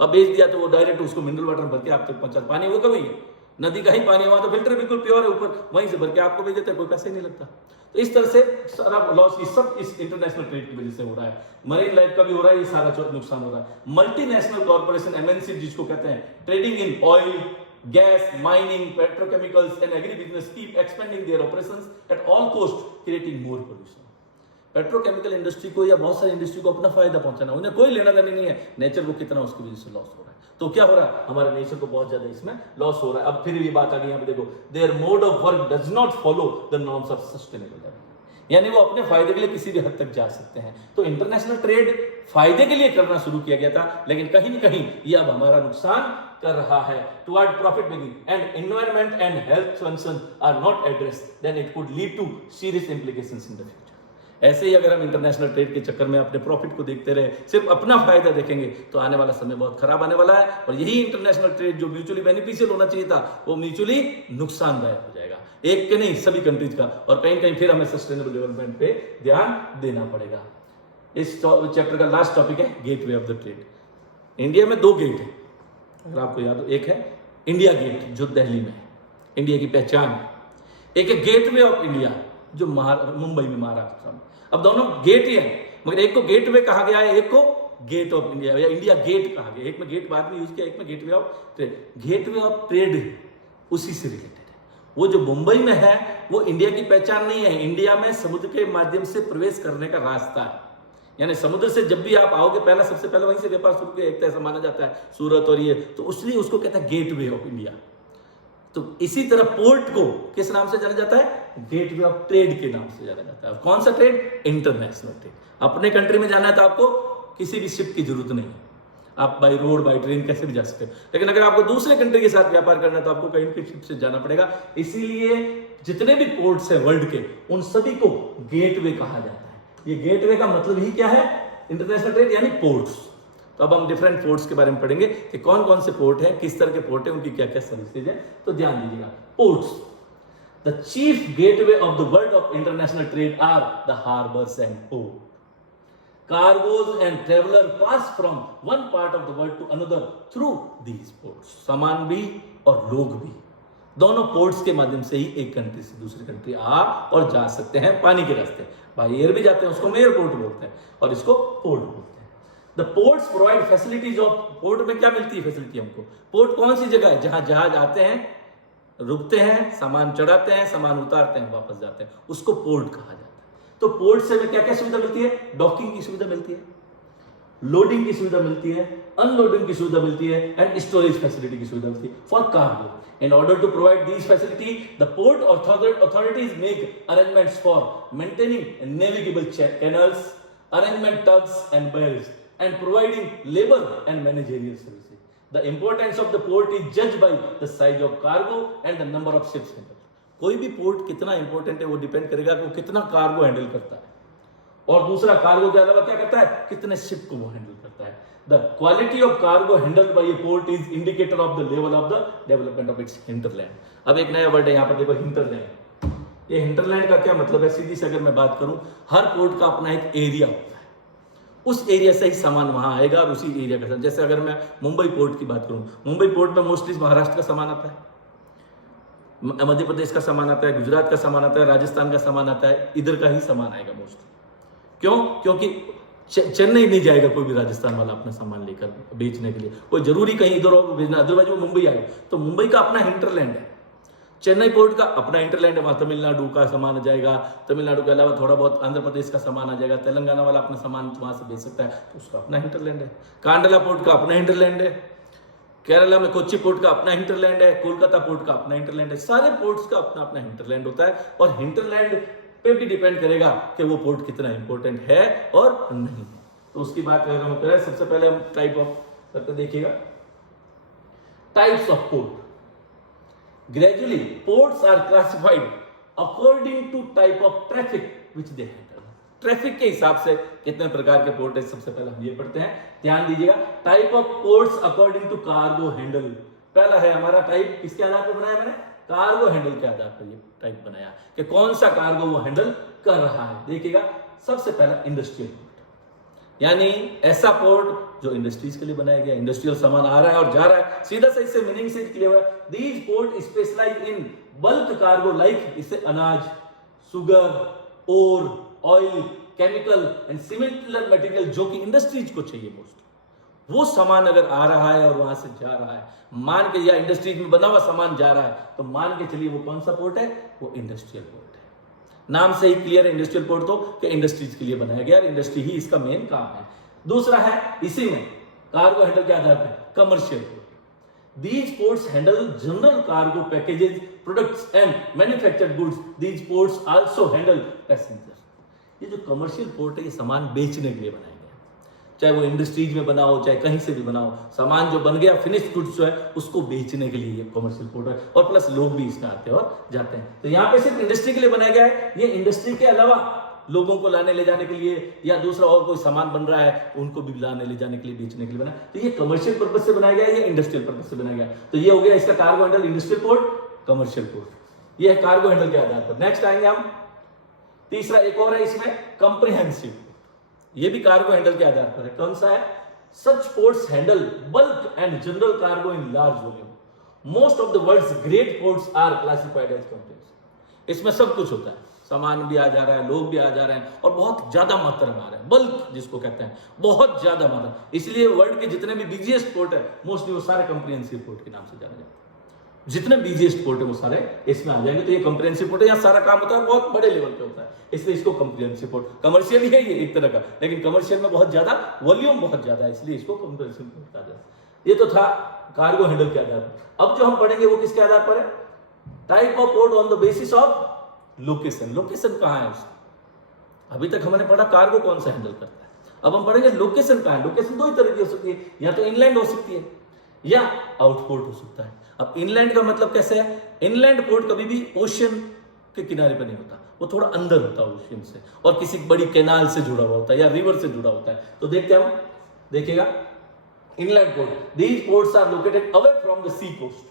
अब बेच दिया तो वो डायरेक्ट उसको मिनरल वाटर भर के आप तक पहुंचा। पानी वो कभी है, नदी का ही पानी, वहां तो फिल्टर बिल्कुल प्योर है, ऊपर वहीं से भर के आपको भेज देता है, कोई पैसा ही नहीं लगता। तो इस तरह से सारा लॉस ये सब इस इंटरनेशनल ट्रेड की वजह से हो रहा है। मरीन लाइफ का भी हो रहा है, ये सारा नुकसान हो रहा है। मल्टीनेशनल कॉर्पोरेशन एमएनसी जिसको कहते हैं, trading in oil, gas, mining, petrochemicals and agribusiness keep expanding their operations at all cost, creating more pollution. Petrochemical industry को या बहुत सारी इंडस्ट्री को अपना फायदा पहुंचाना, उन्हें कोई लेना देना नहीं है नेचर को कितना उसकी वजह से लॉस हो रहा है। तो क्या हो रहा है, हमारे नेचर को बहुत ज्यादा इसमें लॉस हो रहा है। अब फिर ये बात आ गई यहाँ पे देखो, their mode of work does not follow the norms of sustainable development, यानी वो अपने फायदे के लिए किसी भी हद तक जा सकते हैं। तो इंटरनेशनल ट्रेड फायदे के लिए करना शुरू किया गया था, लेकिन कहीं ना कहीं ये अब हमारा नुकसान कर रहा है। Toward profit making and environment and health concern are not addressed, then it could lead to serious implications in the future. ऐसे ही अगर हम इंटरनेशनल ट्रेड के चक्कर में अपने प्रॉफिट को देखते रहे, सिर्फ अपना फायदा देखेंगे, तो आने वाला समय बहुत खराब आने वाला है। और यही इंटरनेशनल ट्रेड जो म्यूचुअली बेनिफिशियल होना चाहिए था, वो म्यूचुअली नुकसानदायक हो जाएगा, एक के नहीं सभी कंट्रीज का। और कहीं कहीं फिर हमें सस्टेनेबल डेवलपमेंट पे ध्यान देना पड़ेगा। इस चैप्टर का लास्ट टॉपिक है gateway of the trade. India में 2 गेट है, अगर आपको याद हो। एक है इंडिया गेट जो दिल्ली में है, इंडिया की पहचान। एक है गेटवे ऑफ इंडिया जो मुंबई में, महाराष्ट्र में। अब दोनों गेट ही है, मगर एक को गेटवे कहा गया है, एक को गेट ऑफ इंडिया या इंडिया गेट कहा गया। एक में गेट बाद में यूज किया, एक में gateway of trade. Gateway of trade उसी से रिलेटेड है। वो जो मुंबई में है वो इंडिया की पहचान नहीं है, इंडिया में समुद्र के माध्यम से प्रवेश करने का रास्ता है। यानी समुद्र से जब भी आप आओगे, पहला सबसे पहले वहीं से व्यापार शुरू किया, एक तो ऐसा माना जाता है सूरत और ये, तो इसलिए उसको कहता है गेटवे ऑफ इंडिया। तो इसी तरह पोर्ट को किस नाम से जाना जाता है? गेटवे ऑफ ट्रेड के नाम से जाना जाता है। कौन सा ट्रेड? International trade. अपने कंट्री में जाना है तो आपको किसी भी शिप की जरूरत नहीं है, आप बाय रोड बाय ट्रेन कैसे भी जा सकते हैं। लेकिन अगर आपको दूसरे कंट्री के साथ व्यापार करना है तो आपको कहीं की शिप से जाना पड़ेगा। इसीलिए जितने भी पोर्ट्स है वर्ल्ड के, उन सभी को गेटवे कहा जाता है। ये गेटवे का मतलब ही क्या है? इंटरनेशनल ट्रेड यानी पोर्ट्स। तो अब हम डिफरेंट पोर्ट्स के बारे में पढ़ेंगे कि कौन कौन से पोर्ट हैं, किस तरह के पोर्ट हैं, उनकी क्या क्या सर्विसेज है। तो ध्यान दीजिएगा। Ports, the chief gateway of the world of international trade are the harbours and port. Cargoes and traveler pass from one part of the world to another through these ports. सामान भी और लोग भी, दोनों पोर्ट्स के माध्यम से ही एक कंट्री से दूसरी कंट्री आ और जा सकते हैं। पानी के रास्ते बाय एयर भी जाते हैं, उसको हम एयरपोर्ट बोलते हैं, और इसको पोर्ट बोलते हैं। The ports provide facilities of, port में क्या मिलती है फैसिलिटी हमको? पोर्ट कौन सी जगह है जहां जहाज आते हैं, रुकते हैं, सामान चढ़ाते हैं, सामान उतारते हैं, वापस जाते हैं, उसको पोर्ट कहा जाता है। तो पोर्ट से हमें क्या क्या सुविधा मिलती है? डॉकिंग की सुविधा मिलती है, लोडिंग की सुविधा मिलती है, अनलोडिंग की सुविधा मिलती है, एंड स्टोरेज फैसिलिटी की सुविधा मिलती है for cargo. In order to provide these facility, the port authorities make arrangements for maintaining navigable canals, arrangement tugs and bayers, and providing labor and managerial services. The importance of the port is judged by the size of cargo and the number of ships handled. कोई भी port कितना important है वो depend करेगा कि वो कितना cargo handle करता है, और दूसरा कार्गो के अलावा क्या करता है, कितने शिप को वो हैंडल करता है। The quality of cargo handled by A port is indicator of the level of the development of its hinterland. अब एक नया वर्ड है यहाँ पर देखो, हिंटरलैंड। ये हिंटरलैंड का क्या मतलब है? सीधी से अगर मैं बात करूं, हर पोर्ट का अपना एक एरिया होता है, उस एरिया से ही सामान वहां आएगा और उसी एरिया के साथ। जैसे अगर मैं मुंबई पोर्ट की बात करूं, मुंबई पोर्ट में मोस्टली महाराष्ट्र का सामान आता है, मध्य प्रदेश का सामान आता है, गुजरात का सामान आता है, राजस्थान का सामान आता है, इधर का ही सामान आएगा मोस्टली। क्यों? क्योंकि चेन्नई नहीं जाएगा कोई भी राजस्थान वाला अपना सामान लेकर बेचने के लिए, कोई जरूरी कहीं इधर और भेजना, अदरवाइज वो मुंबई आएगा। तो मुंबई का अपना हिंटरलैंड है, चेन्नई पोर्ट का अपना हिंटरलैंड है, वहां तमिलनाडु का सामान आ जाएगा, तमिलनाडु के अलावा थोड़ा बहुत आंध्र प्रदेश का सामान आ जाएगा, तेलंगाना वाला अपना सामान वहां से बेच सकता है, तो उसका अपना हिंटरलैंड है। कांडला पोर्ट का अपना हिंटरलैंड है, केरला में कोच्चि पोर्ट का अपना हिंटरलैंड है, कोलकाता पोर्ट का अपना हिंटरलैंड है। सारे पोर्ट्स का अपना अपना हिंटरलैंड होता है, और हिंटरलैंड पे भी डिपेंड करेगा कि वो पोर्ट कितना इंपॉर्टेंट है और नहीं। तो उसकी बात अगर हम करें, सबसे पहले हम टाइप ऑफ करके देखिएगा, types of port. Gradually ports are classified according to type of traffic which they handle. Traffic के हिसाब से कितने प्रकार के पोर्ट है, सबसे पहले हम ये पढ़ते हैं, ध्यान दीजिएगा। Type of ports according to cargo handle. पहला है हमारा टाइप, किसके आधार पर बनाया मैंने? कार्गो हैंडल के आधार पर ये टाइप बनाया कि कौन सा कार्गो वो हैंडल कर रहा है। देखिएगा, सबसे पहला इंडस्ट्रियल पोर्ट, यानी ऐसा पोर्ट जो इंडस्ट्रीज के लिए बनाया गया, इंडस्ट्रियल सामान आ रहा है और जा रहा है। सीधा सही से मीनिंग से क्लियर है। These port specialize in bulk cargo, like इससे अनाज, sugar, ore, oil, chemical and similar material जो कि इंडस्ट्रीज को चाहिए मोस्ट, वो सामान अगर आ रहा है और वहां से जा रहा है, मान के, या इंडस्ट्रीज में बना हुआ सामान जा रहा है, तो मान के चलिए वो कौन सा पोर्ट है? वो इंडस्ट्रियल पोर्ट है। नाम से ही क्लियर है इंडस्ट्रियल पोर्ट तो कि इंडस्ट्रीज के लिए बनाया गया, इंडस्ट्री ही इसका मेन काम है। दूसरा है इसी में कार्गो हैंडल के आधार पर commercial port. These ports handle general cargo packages, products and manufactured goods. These ports also handle passenger. ये जो कमर्शियल पोर्ट है, ये सामान बेचने के लिए बनाया गया, चाहे वो इंडस्ट्रीज में बना हो, चाहे कहीं से भी बना हो, सामान जो बन गया फिनिश्ड गुड्स जो है उसको बेचने के लिए ये कमर्शियल पोर्ट है, और प्लस लोग भी इसमें आते हैं और जाते हैं। तो यहाँ पे सिर्फ इंडस्ट्री के लिए बनाया गया है। ये इंडस्ट्री के अलावा लोगों को लाने ले जाने के लिए, या दूसरा और कोई सामान बन रहा है उनको भी लाने ले जाने के लिए, बेचने के लिए बना। तो ये कमर्शियल पर्पज से बनाया गया है, ये इंडस्ट्रियल पर्पज से बनाया गया। तो ये हो गया इसका cargo handle, industrial port, commercial port. ये है कार्गो हैंडल के आधार पर। नेक्स्ट आएंगे हम, तीसरा एक और है इसमें, कंप्रिहेंसिव। ये भी कार्गो हैंडल के आधार पर है। कौन सा है? Such ports handle bulk and general cargo in large volume. Most of the world's great ports are classified as comprehensive. इसमें सब कुछ होता है, सामान भी आ जा रहा है, लोग भी आ जा रहे हैं, और बहुत ज्यादा मात्रा में आ रहा है। बल्क जिसको कहते हैं, बहुत ज्यादा मात्रा। इसलिए वर्ल्ड के जितने भी बिजिएस्ट पोर्ट है मोस्टली वो सारे कंप्रिहेंसिव पोर्ट के नाम से जाने जाते हैं। जितने बिजिएस्ट पोर्ट है वो सारे इसमें आ जाएंगे। तो ये कंप्रिहेंसिव पोर्ट है, यहाँ सारा काम होता है, बहुत बड़े लेवल पे होता है, इसलिए इसको कंप्रिहेंसिव पोर्ट। कमर्शियल ही है ये एक तरह का, लेकिन कमर्शियल में बहुत ज्यादा वॉल्यूम बहुत ज्यादा है, इसलिए इसको कंप्रिहेंसिव पोर्ट कहा जाता है। ये तो था कार्गो हैंडल के आधार पर। अब जो हम पढ़ेंगे वो किसके आधार पर है? Type of port on the basis of location. Location कहाँ है उसका? अभी तक हमने पढ़ा कार्गो कौन सा हैंडल करता है, अब हम पढ़ेंगे लोकेशन कहाँ है। लोकेशन दो ही तरह की हो सकती है, या तो इनलैंड हो सकती है या आउटपोर्ट हो सकता है। अब इनलैंड का मतलब कैसे है? इनलैंड पोर्ट कभी भी ओशन के किनारे पर नहीं होता, वो थोड़ा अंदर होता है ओशन से, और किसी बड़ी कैनाल से जुड़ा हुआ होता है या रिवर से जुड़ा होता है। तो देखते हैं हम, देखिएगा, inland port. These ports are located away from the sea coast.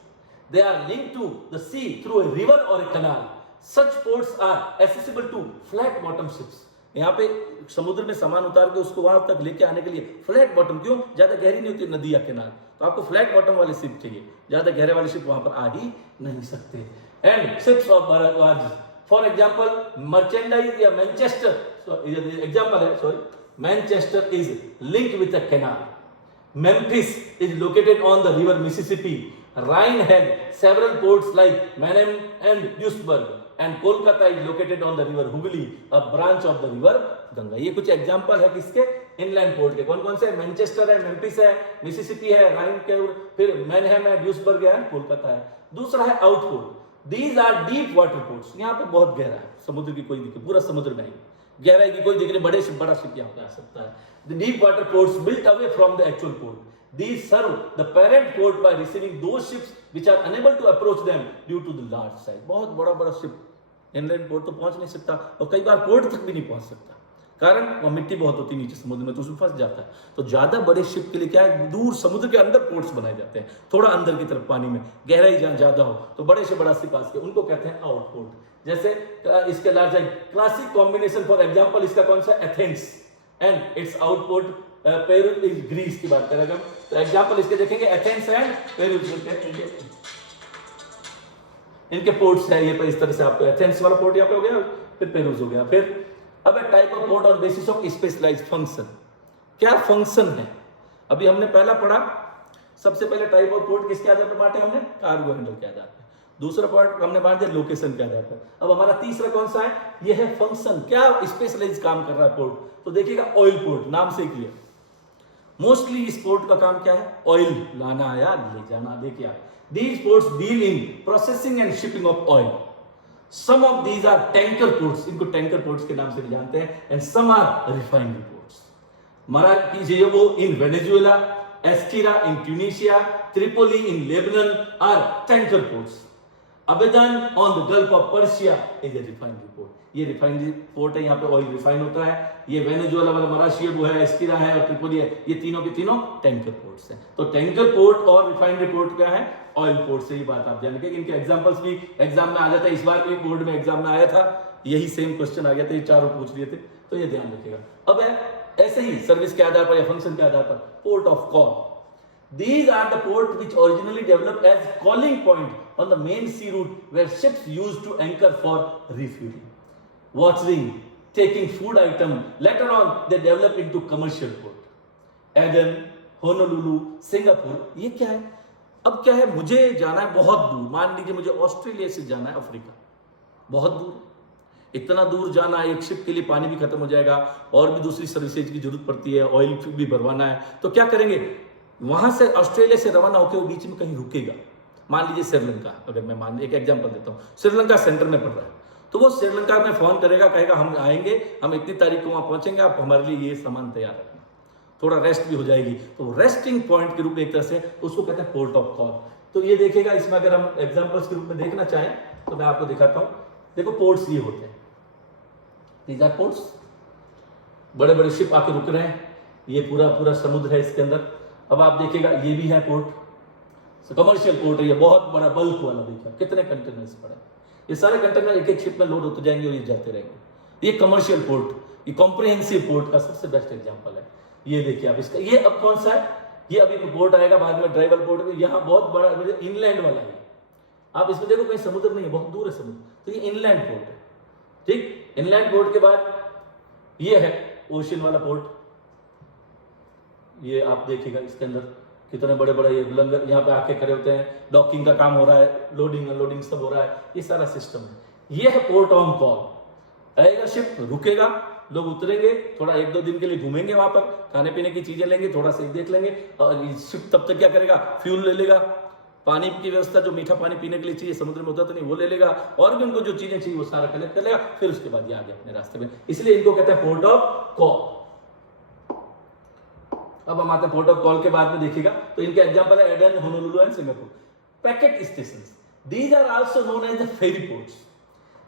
They are linked to the sea through a river or a canal. Such ports are accessible to flat bottom ships. यहाँ पे समुद्र में सामान उतार के उसको वहां तक लेके आने के लिए फ्लैट बॉटम, क्यों? ज्यादा गहरी नहीं होती नदी या कैनाल, तो आपको फ्लैट बॉटम वाले शिप चाहिए, ज्यादा गहरे वाले शिप वहां पर आ ही नहीं सकते। And ships of barge, for example merchandise या मैनचेस्टर एग्जांपल है, sorry, Manchester is linked with a canal. Memphis is located on the river Mississippi. Rhine has several ports like Mannheim and Duisburg, and Kolkata is located on the river Hooghly, a branch of the river Ganga. ये कुछ example है किसके? Inland port के। कौन कौन से? Manchester है, Memphis है, मिसिसिपी है, राइन के, फिर मैनहेम है, ड्यूसबर्ग है, कोलकाता है। दूसरा है outport. These are deep water ports. यहाँ पे बहुत गहरा है, समुद्र की कोई दिक्कत, पूरा समुद्र नहीं, गहराई की कोई दिक्कत नहीं, बड़े से बड़ा शिप यहाँ पे आ सकता है। The deep water ports built away from the actual port. These serve the parent port by receiving those ships which are unable to approach them due to the large size. बहुत बड़ा बड़ा ship inland port तो पहुंच नहीं सकता, और कई बार port तक भी नहीं पहुंच सकता, कारण वह मिट्टी बहुत होती नीचे समुद्र में, तो उसमें फंस जाता है। तो ज्यादा बड़े शिप के लिए क्या है, दूर समुद्र के अंदर पोर्ट्स बनाए जाते हैं, थोड़ा अंदर की तरफ पानी में, गहराई जहां ज्यादा हो, तो बड़े से बड़ा शिप आके उनको कहते हैं आउटपोर्ट। जैसे इसके large classic combination for example इसका कौन सा? एथेंस एंड इट्स आउटपोर्ट पेरुल इज ग्रीस की बात करेंगे हम, तो एग्जांपल इसके देखेंगे, एथेंस एंड पेरुल, इनके पोर्ट्स हैं ये। पर इस तरह से आपको एथेंस वाला पोर्ट यहाँ पे हो गया, फिर पेरुल हो गया। फिर अब है type of port on basis of specialized function. क्या फंक्शन है? अभी हमने पहला पढ़ा, सबसे पहले टाइप ऑफ पोर्ट किसके आधार पर बांटे हमने? कार्गो हैंडल के आधार पर। दूसरा पार्ट हमने बांट दिया लोकेशन के आधार पर। अब हमारा तीसरा कौन सा है? यह है फंक्शन। क्या स्पेशलाइज काम कर रहा है पोर्ट? तो देखिएगा, ऑयल पोर्ट, नाम से क्लियर। मोस्टली इस पोर्ट का काम क्या है? ऑयल लाना या ले जाना। देखिए आप, these ports deal in processing and shipping of oil. Some of these are tanker ports, इनको tanker ports के नाम से भी जानते हैं, and some are refinery ports. मरा कीजिए वो in Venezuela, Eskira in Tunisia, Tripoli in Lebanon are tanker ports. Abadan on the Gulf of Persia is a refinery port. ये रिफाइनरी पोर्ट है, यहाँ पे ऑयल रिफाइन होता है। ये वेनेजुएला वाला मराशियबो है, एस्किरा है और ट्रिपोली है, ये तीनों के तीनों टैंकर पोर्ट्स हैं। तो टैंकर पोर्ट और रिफाइनरी पोर्ट क्या है? ऑयल पोर्ट से ही बात आप जानेंगे। इनके एग्जांपल्स भी एग्जाम में आ जाता है, इस बार भी बोर्ड में एग्जाम में आया था, यही सेम क्वेश्चन आ गया था, ये चारों पूछ लिए थे, तो ये ध्यान रखिएगा। अब है ऐसे ही सर्विस के आधार पर या फंक्शन के आधार पर port of call. These are the ports which originally developed as calling point on the main sea route where ships used to anchor for refueling, watering, taking food item. Later on, they developed into commercial port. Aden, Honolulu, Singapore. ये क्या है? अब क्या है? मुझे जाना है बहुत दूर, मान लीजिए मुझे ऑस्ट्रेलिया से जाना है अफ्रीका, बहुत दूर। इतना दूर जाना है, एक शिप के लिए पानी भी खत्म हो जाएगा और भी दूसरी सर्विसेज की जरूरत पड़ती है, ऑयल भी भरवाना है। तो क्या करेंगे? वहां से ऑस्ट्रेलिया से रवाना होकर वो बीच में कहीं रुकेगा। मान लीजिए श्रीलंका, अगर मैं मान एक एग्जांपल देता हूँ, श्रीलंका सेंटर में पड़ रहा है, तो वो श्रीलंका में फोन करेगा, कहेगा हम आएंगे, हम इतनी तारीख को वहां पहुंचेंगे, आप हमारे लिए ये सामान तैयार रखना, थोड़ा रेस्ट भी हो जाएगी। तो रेस्टिंग पॉइंट के रूप में एक तरह से उसको कहते हैं पोर्ट ऑफ कॉल। तो ये देखिएगा, इसमें अगर हम एग्जाम्पल्स के रूप में देखना चाहें तो मैं आपको दिखाता हूँ। देखो पोर्ट्स ये होते हैं, दीज आर पोर्ट्स, बड़े बड़े शिप आके रुक रहे हैं, ये पूरा पूरा समुद्र है इसके अंदर। अब आप देखिएगा ये भी है पोर्ट, कमर्शियल पोर्ट है, ये बहुत बड़ा बल्क वाला, देखिए कितने कंटेनर्स पड़े, ये सारे कंटेनर एक एक शिप में लोड होते जाएंगे और ये जाते रहेंगे। ये कमर्शियल पोर्ट, ये कॉम्प्रिहेंसिव पोर्ट का सबसे बेस्ट एग्जांपल है। ये देखिए आप इसका, ये अब कौन सा है, ये अभी पोर्ट आएगा बाद में ट्राइबल पोर्ट में, यहाँ बहुत बड़ा इनलैंड वाला है। आप इसमें देखो कहीं समुद्र नहीं है, बहुत दूर है समुद्र, तो ये इनलैंड पोर्ट है। ठीक, इनलैंड पोर्ट के बाद ये है ओशन वाला पोर्ट, ये आप देखिएगा इसके अंदर कितने बड़े बड़े ये लंगर यहाँ पे आके खड़े होते हैं, डॉकिंग का काम हो रहा है, लोडिंग अनलोडिंग सब हो रहा है, ये सारा सिस्टम है। ये है पोर्ट ऑन कॉल, आएगा शिप, रुकेगा, लोग उतरेंगे, थोड़ा 1-2 दिन के लिए घूमेंगे, वहां पर खाने पीने की चीजें लेंगे, थोड़ा सा देख लेंगे, और शिप तब तक क्या करेगा, फ्यूल ले लेगा, पानी की व्यवस्था, जो मीठा पानी पीने के लिए चाहिए समुद्र में होता तो नहीं, वो ले लेगा, और भी उनको जो चीजें चाहिए वो सारा कलेक्ट कर लेगा, फिर उसके बाद ये आगे अपने रास्ते में, इसलिए इनको कहते हैं पोर्ट ऑफ कॉल। अब हम आते हैं पोर्ट ऑफ कॉल के बाद में देखिएगा, तो इनके एग्जांपल है Aden, Honolulu and Singapore. Packet stations, these are also known as the ferry ports.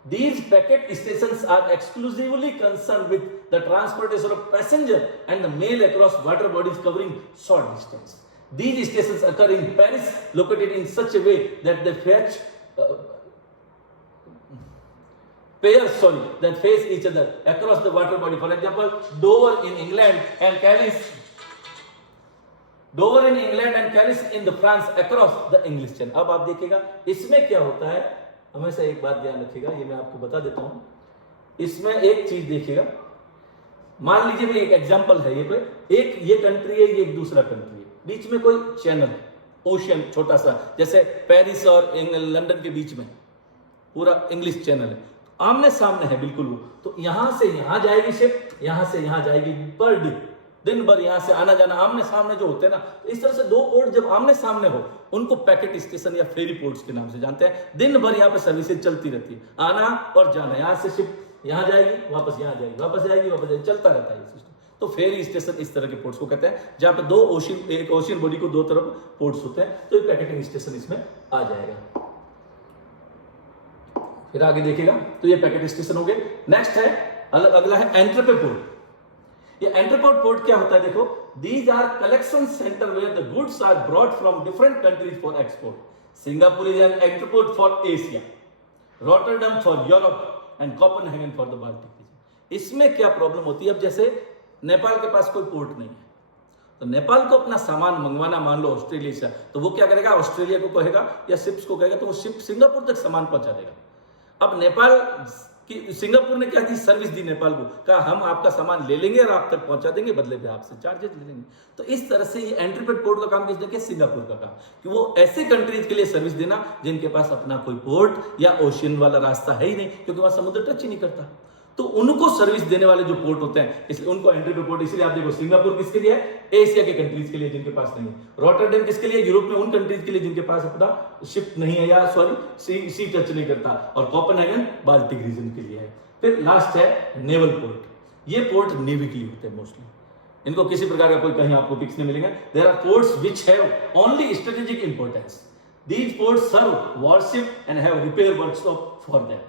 These packet stations are exclusively concerned with the transportation of passenger and the mail across water bodies covering short distance. These stations occur in Paris, located in such a way that they fetch pairs that face each other across the water body. For example, Dover in England and Calais in the France across the English Channel. अब आप देखिएगा इसमें क्या होता है, हमेशा एक बात ध्यान रखिएगा, ये मैं आपको बता देता हूं। इसमें एक चीज देखिएगा, मान लीजिए भाई एक एग्जांपल है, ये एक ये कंट्री है, ये एक दूसरा कंट्री है, बीच में कोई चैनल है, ओशियन छोटा सा, जैसे पेरिस और लंदन के बीच में पूरा इंग्लिश चैनल है, आमने सामने है बिल्कुल वो, तो यहां से यहां जाएगी शिप, यहां से यहां जाएगी पर डे, दिन भर यहां से आना जाना, आमने सामने जो होते हैं ना, तो इस तरह से दो पोर्ट जब आमने सामने हो, उनको पैकेट स्टेशन या फेरी पोर्ट्स के नाम से जानते हैं। दिन भर यहाँ पे सर्विसेज चलती रहती है, आना और जाना, यहाँ से शिप यहाँ जाएगी, वापस यहाँ जाएगी, वापस जाएगी, वापस जाएगी, चलता रहता है ये सिस्टम। तो फेरी स्टेशन इस तरह के पोर्ट्स को कहते हैं, जहाँ पे एक ओशियन बॉडी को दो तरफ पोर्ट्स होते हैं, तो ये पैकेटिंग स्टेशन इसमें आ जाएगा। फिर आगे देखिएगा, तो ये पैकेट स्टेशन हो गए। नेक्स्ट है अगला है एंट्रपे पोर्ट। ये एंट्रपोर्ट पोर्ट क्या होता है, देखो, these are collection center where the goods are brought from different countries for export. Singapore is an entreport for Asia, Rotterdam for Europe and Copenhagen for the Baltic region. इसमें क्या problem होती है, अब जैसे नेपाल के पास कोई पोर्ट नहीं है, तो नेपाल को अपना सामान मंगवाना, मान लो ऑस्ट्रेलिया से, तो वो क्या करेगा, ऑस्ट्रेलिया को कहेगा या शिप्स को कहेगा, तो वो शिप सिंगापुर तक सामान पहुंचा देगा। अब नेपाल कि सिंगापुर ने क्या दी, सर्विस दी नेपाल को, कहा हम आपका सामान ले लेंगे और आप तक पहुंचा देंगे, बदले में आपसे चार्जेस ले लेंगे। तो इस तरह से ये एंट्रीपेड पोर्ट का काम किसने किया, सिंगापुर का काम, कि वो ऐसे कंट्रीज के लिए सर्विस देना जिनके पास अपना कोई पोर्ट या ओशियन वाला रास्ता है ही नहीं, क्योंकि वहां समुद्र टच ही नहीं करता, तो उनको सर्विस देने वाले जो पोर्ट होते हैं, इसलिए उनको एंट्रीपेड पोर्ट। इसलिए आप देखो, सिंगापुर किसके लिए है, एशिया के कंट्रीज के लिए जिनके पास नहीं है। रॉटरडैम किसके लिए, यूरोप में उन कंट्रीज के लिए जिनके पास अपना शिप नहीं है, या सी टच नहीं करता, और कोपेनहेगन बाल्टिक रीजन के लिए है। फिर लास्ट है नेवल पोर्ट। ये पोर्ट नेवी के लिए होते हैं मोस्टली, इनको किसी प्रकार का कोई कहीं आपको पिक्स नहीं मिलेगा। There are ports which have only strategic importance. These ports serve warship and have repair workshop for them.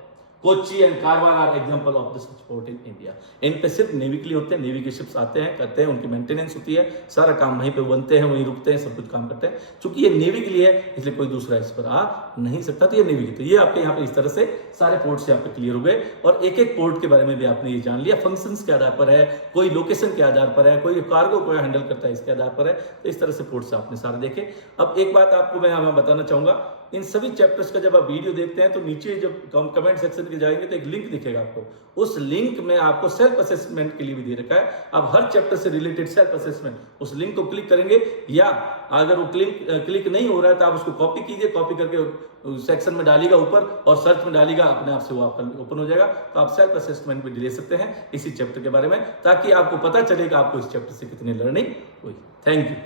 Kochi and Karwar are example of this port in India. इन पे सिर्फ नेवी के लिए होते हैं, नेवी के शिप्स आते हैं, करते हैं, उनकी मेंटेनेंस होती है, सारा काम वहीं पे बनते हैं, वहीं रुकते हैं, सब कुछ काम करते हैं। चूंकि ये नेवी के लिए है, इसलिए कोई दूसरा इस पर आ नहीं सकता, तो ये नेवी के। तो ये आपके यहाँ पे इस तरह से सारे पोर्ट्स यहाँ पे क्लियर हो गए, और एक एक पोर्ट के बारे में भी आपने ये जान लिया, फंक्शंस के आधार पर है, कोई लोकेशन के आधार पर है, कोई कार्गो को हैंडल करता है इसके आधार पर है। तो इस तरह से पोर्ट्स आपने सारे देखे। अब एक बात आपको मैं यहाँ बताना चाहूंगा, इन सभी चैप्टर्स का जब आप वीडियो देखते हैं तो नीचे जब कमेंट सेक्शन के जाएंगे तो एक लिंक दिखेगा आपको, उस लिंक में आपको सेल्फ असेसमेंट के लिए भी दे रखा है। आप हर चैप्टर से रिलेटेड सेल्फ असेसमेंट, उस लिंक को क्लिक करेंगे, या अगर वो क्लिक नहीं हो रहा है तो आप उसको कॉपी कीजिए, कॉपी करके सेक्शन में डालिएगा ऊपर, और सर्च में डालिएगा, अपने आप से वो आपका ओपन हो जाएगा। तो आप सेल्फ असेसमेंट भी ले सकते हैं इसी चैप्टर के बारे में, ताकि आपको पता चलेगा आपको इस चैप्टर से कितनी लर्निंग हुई। Thank you.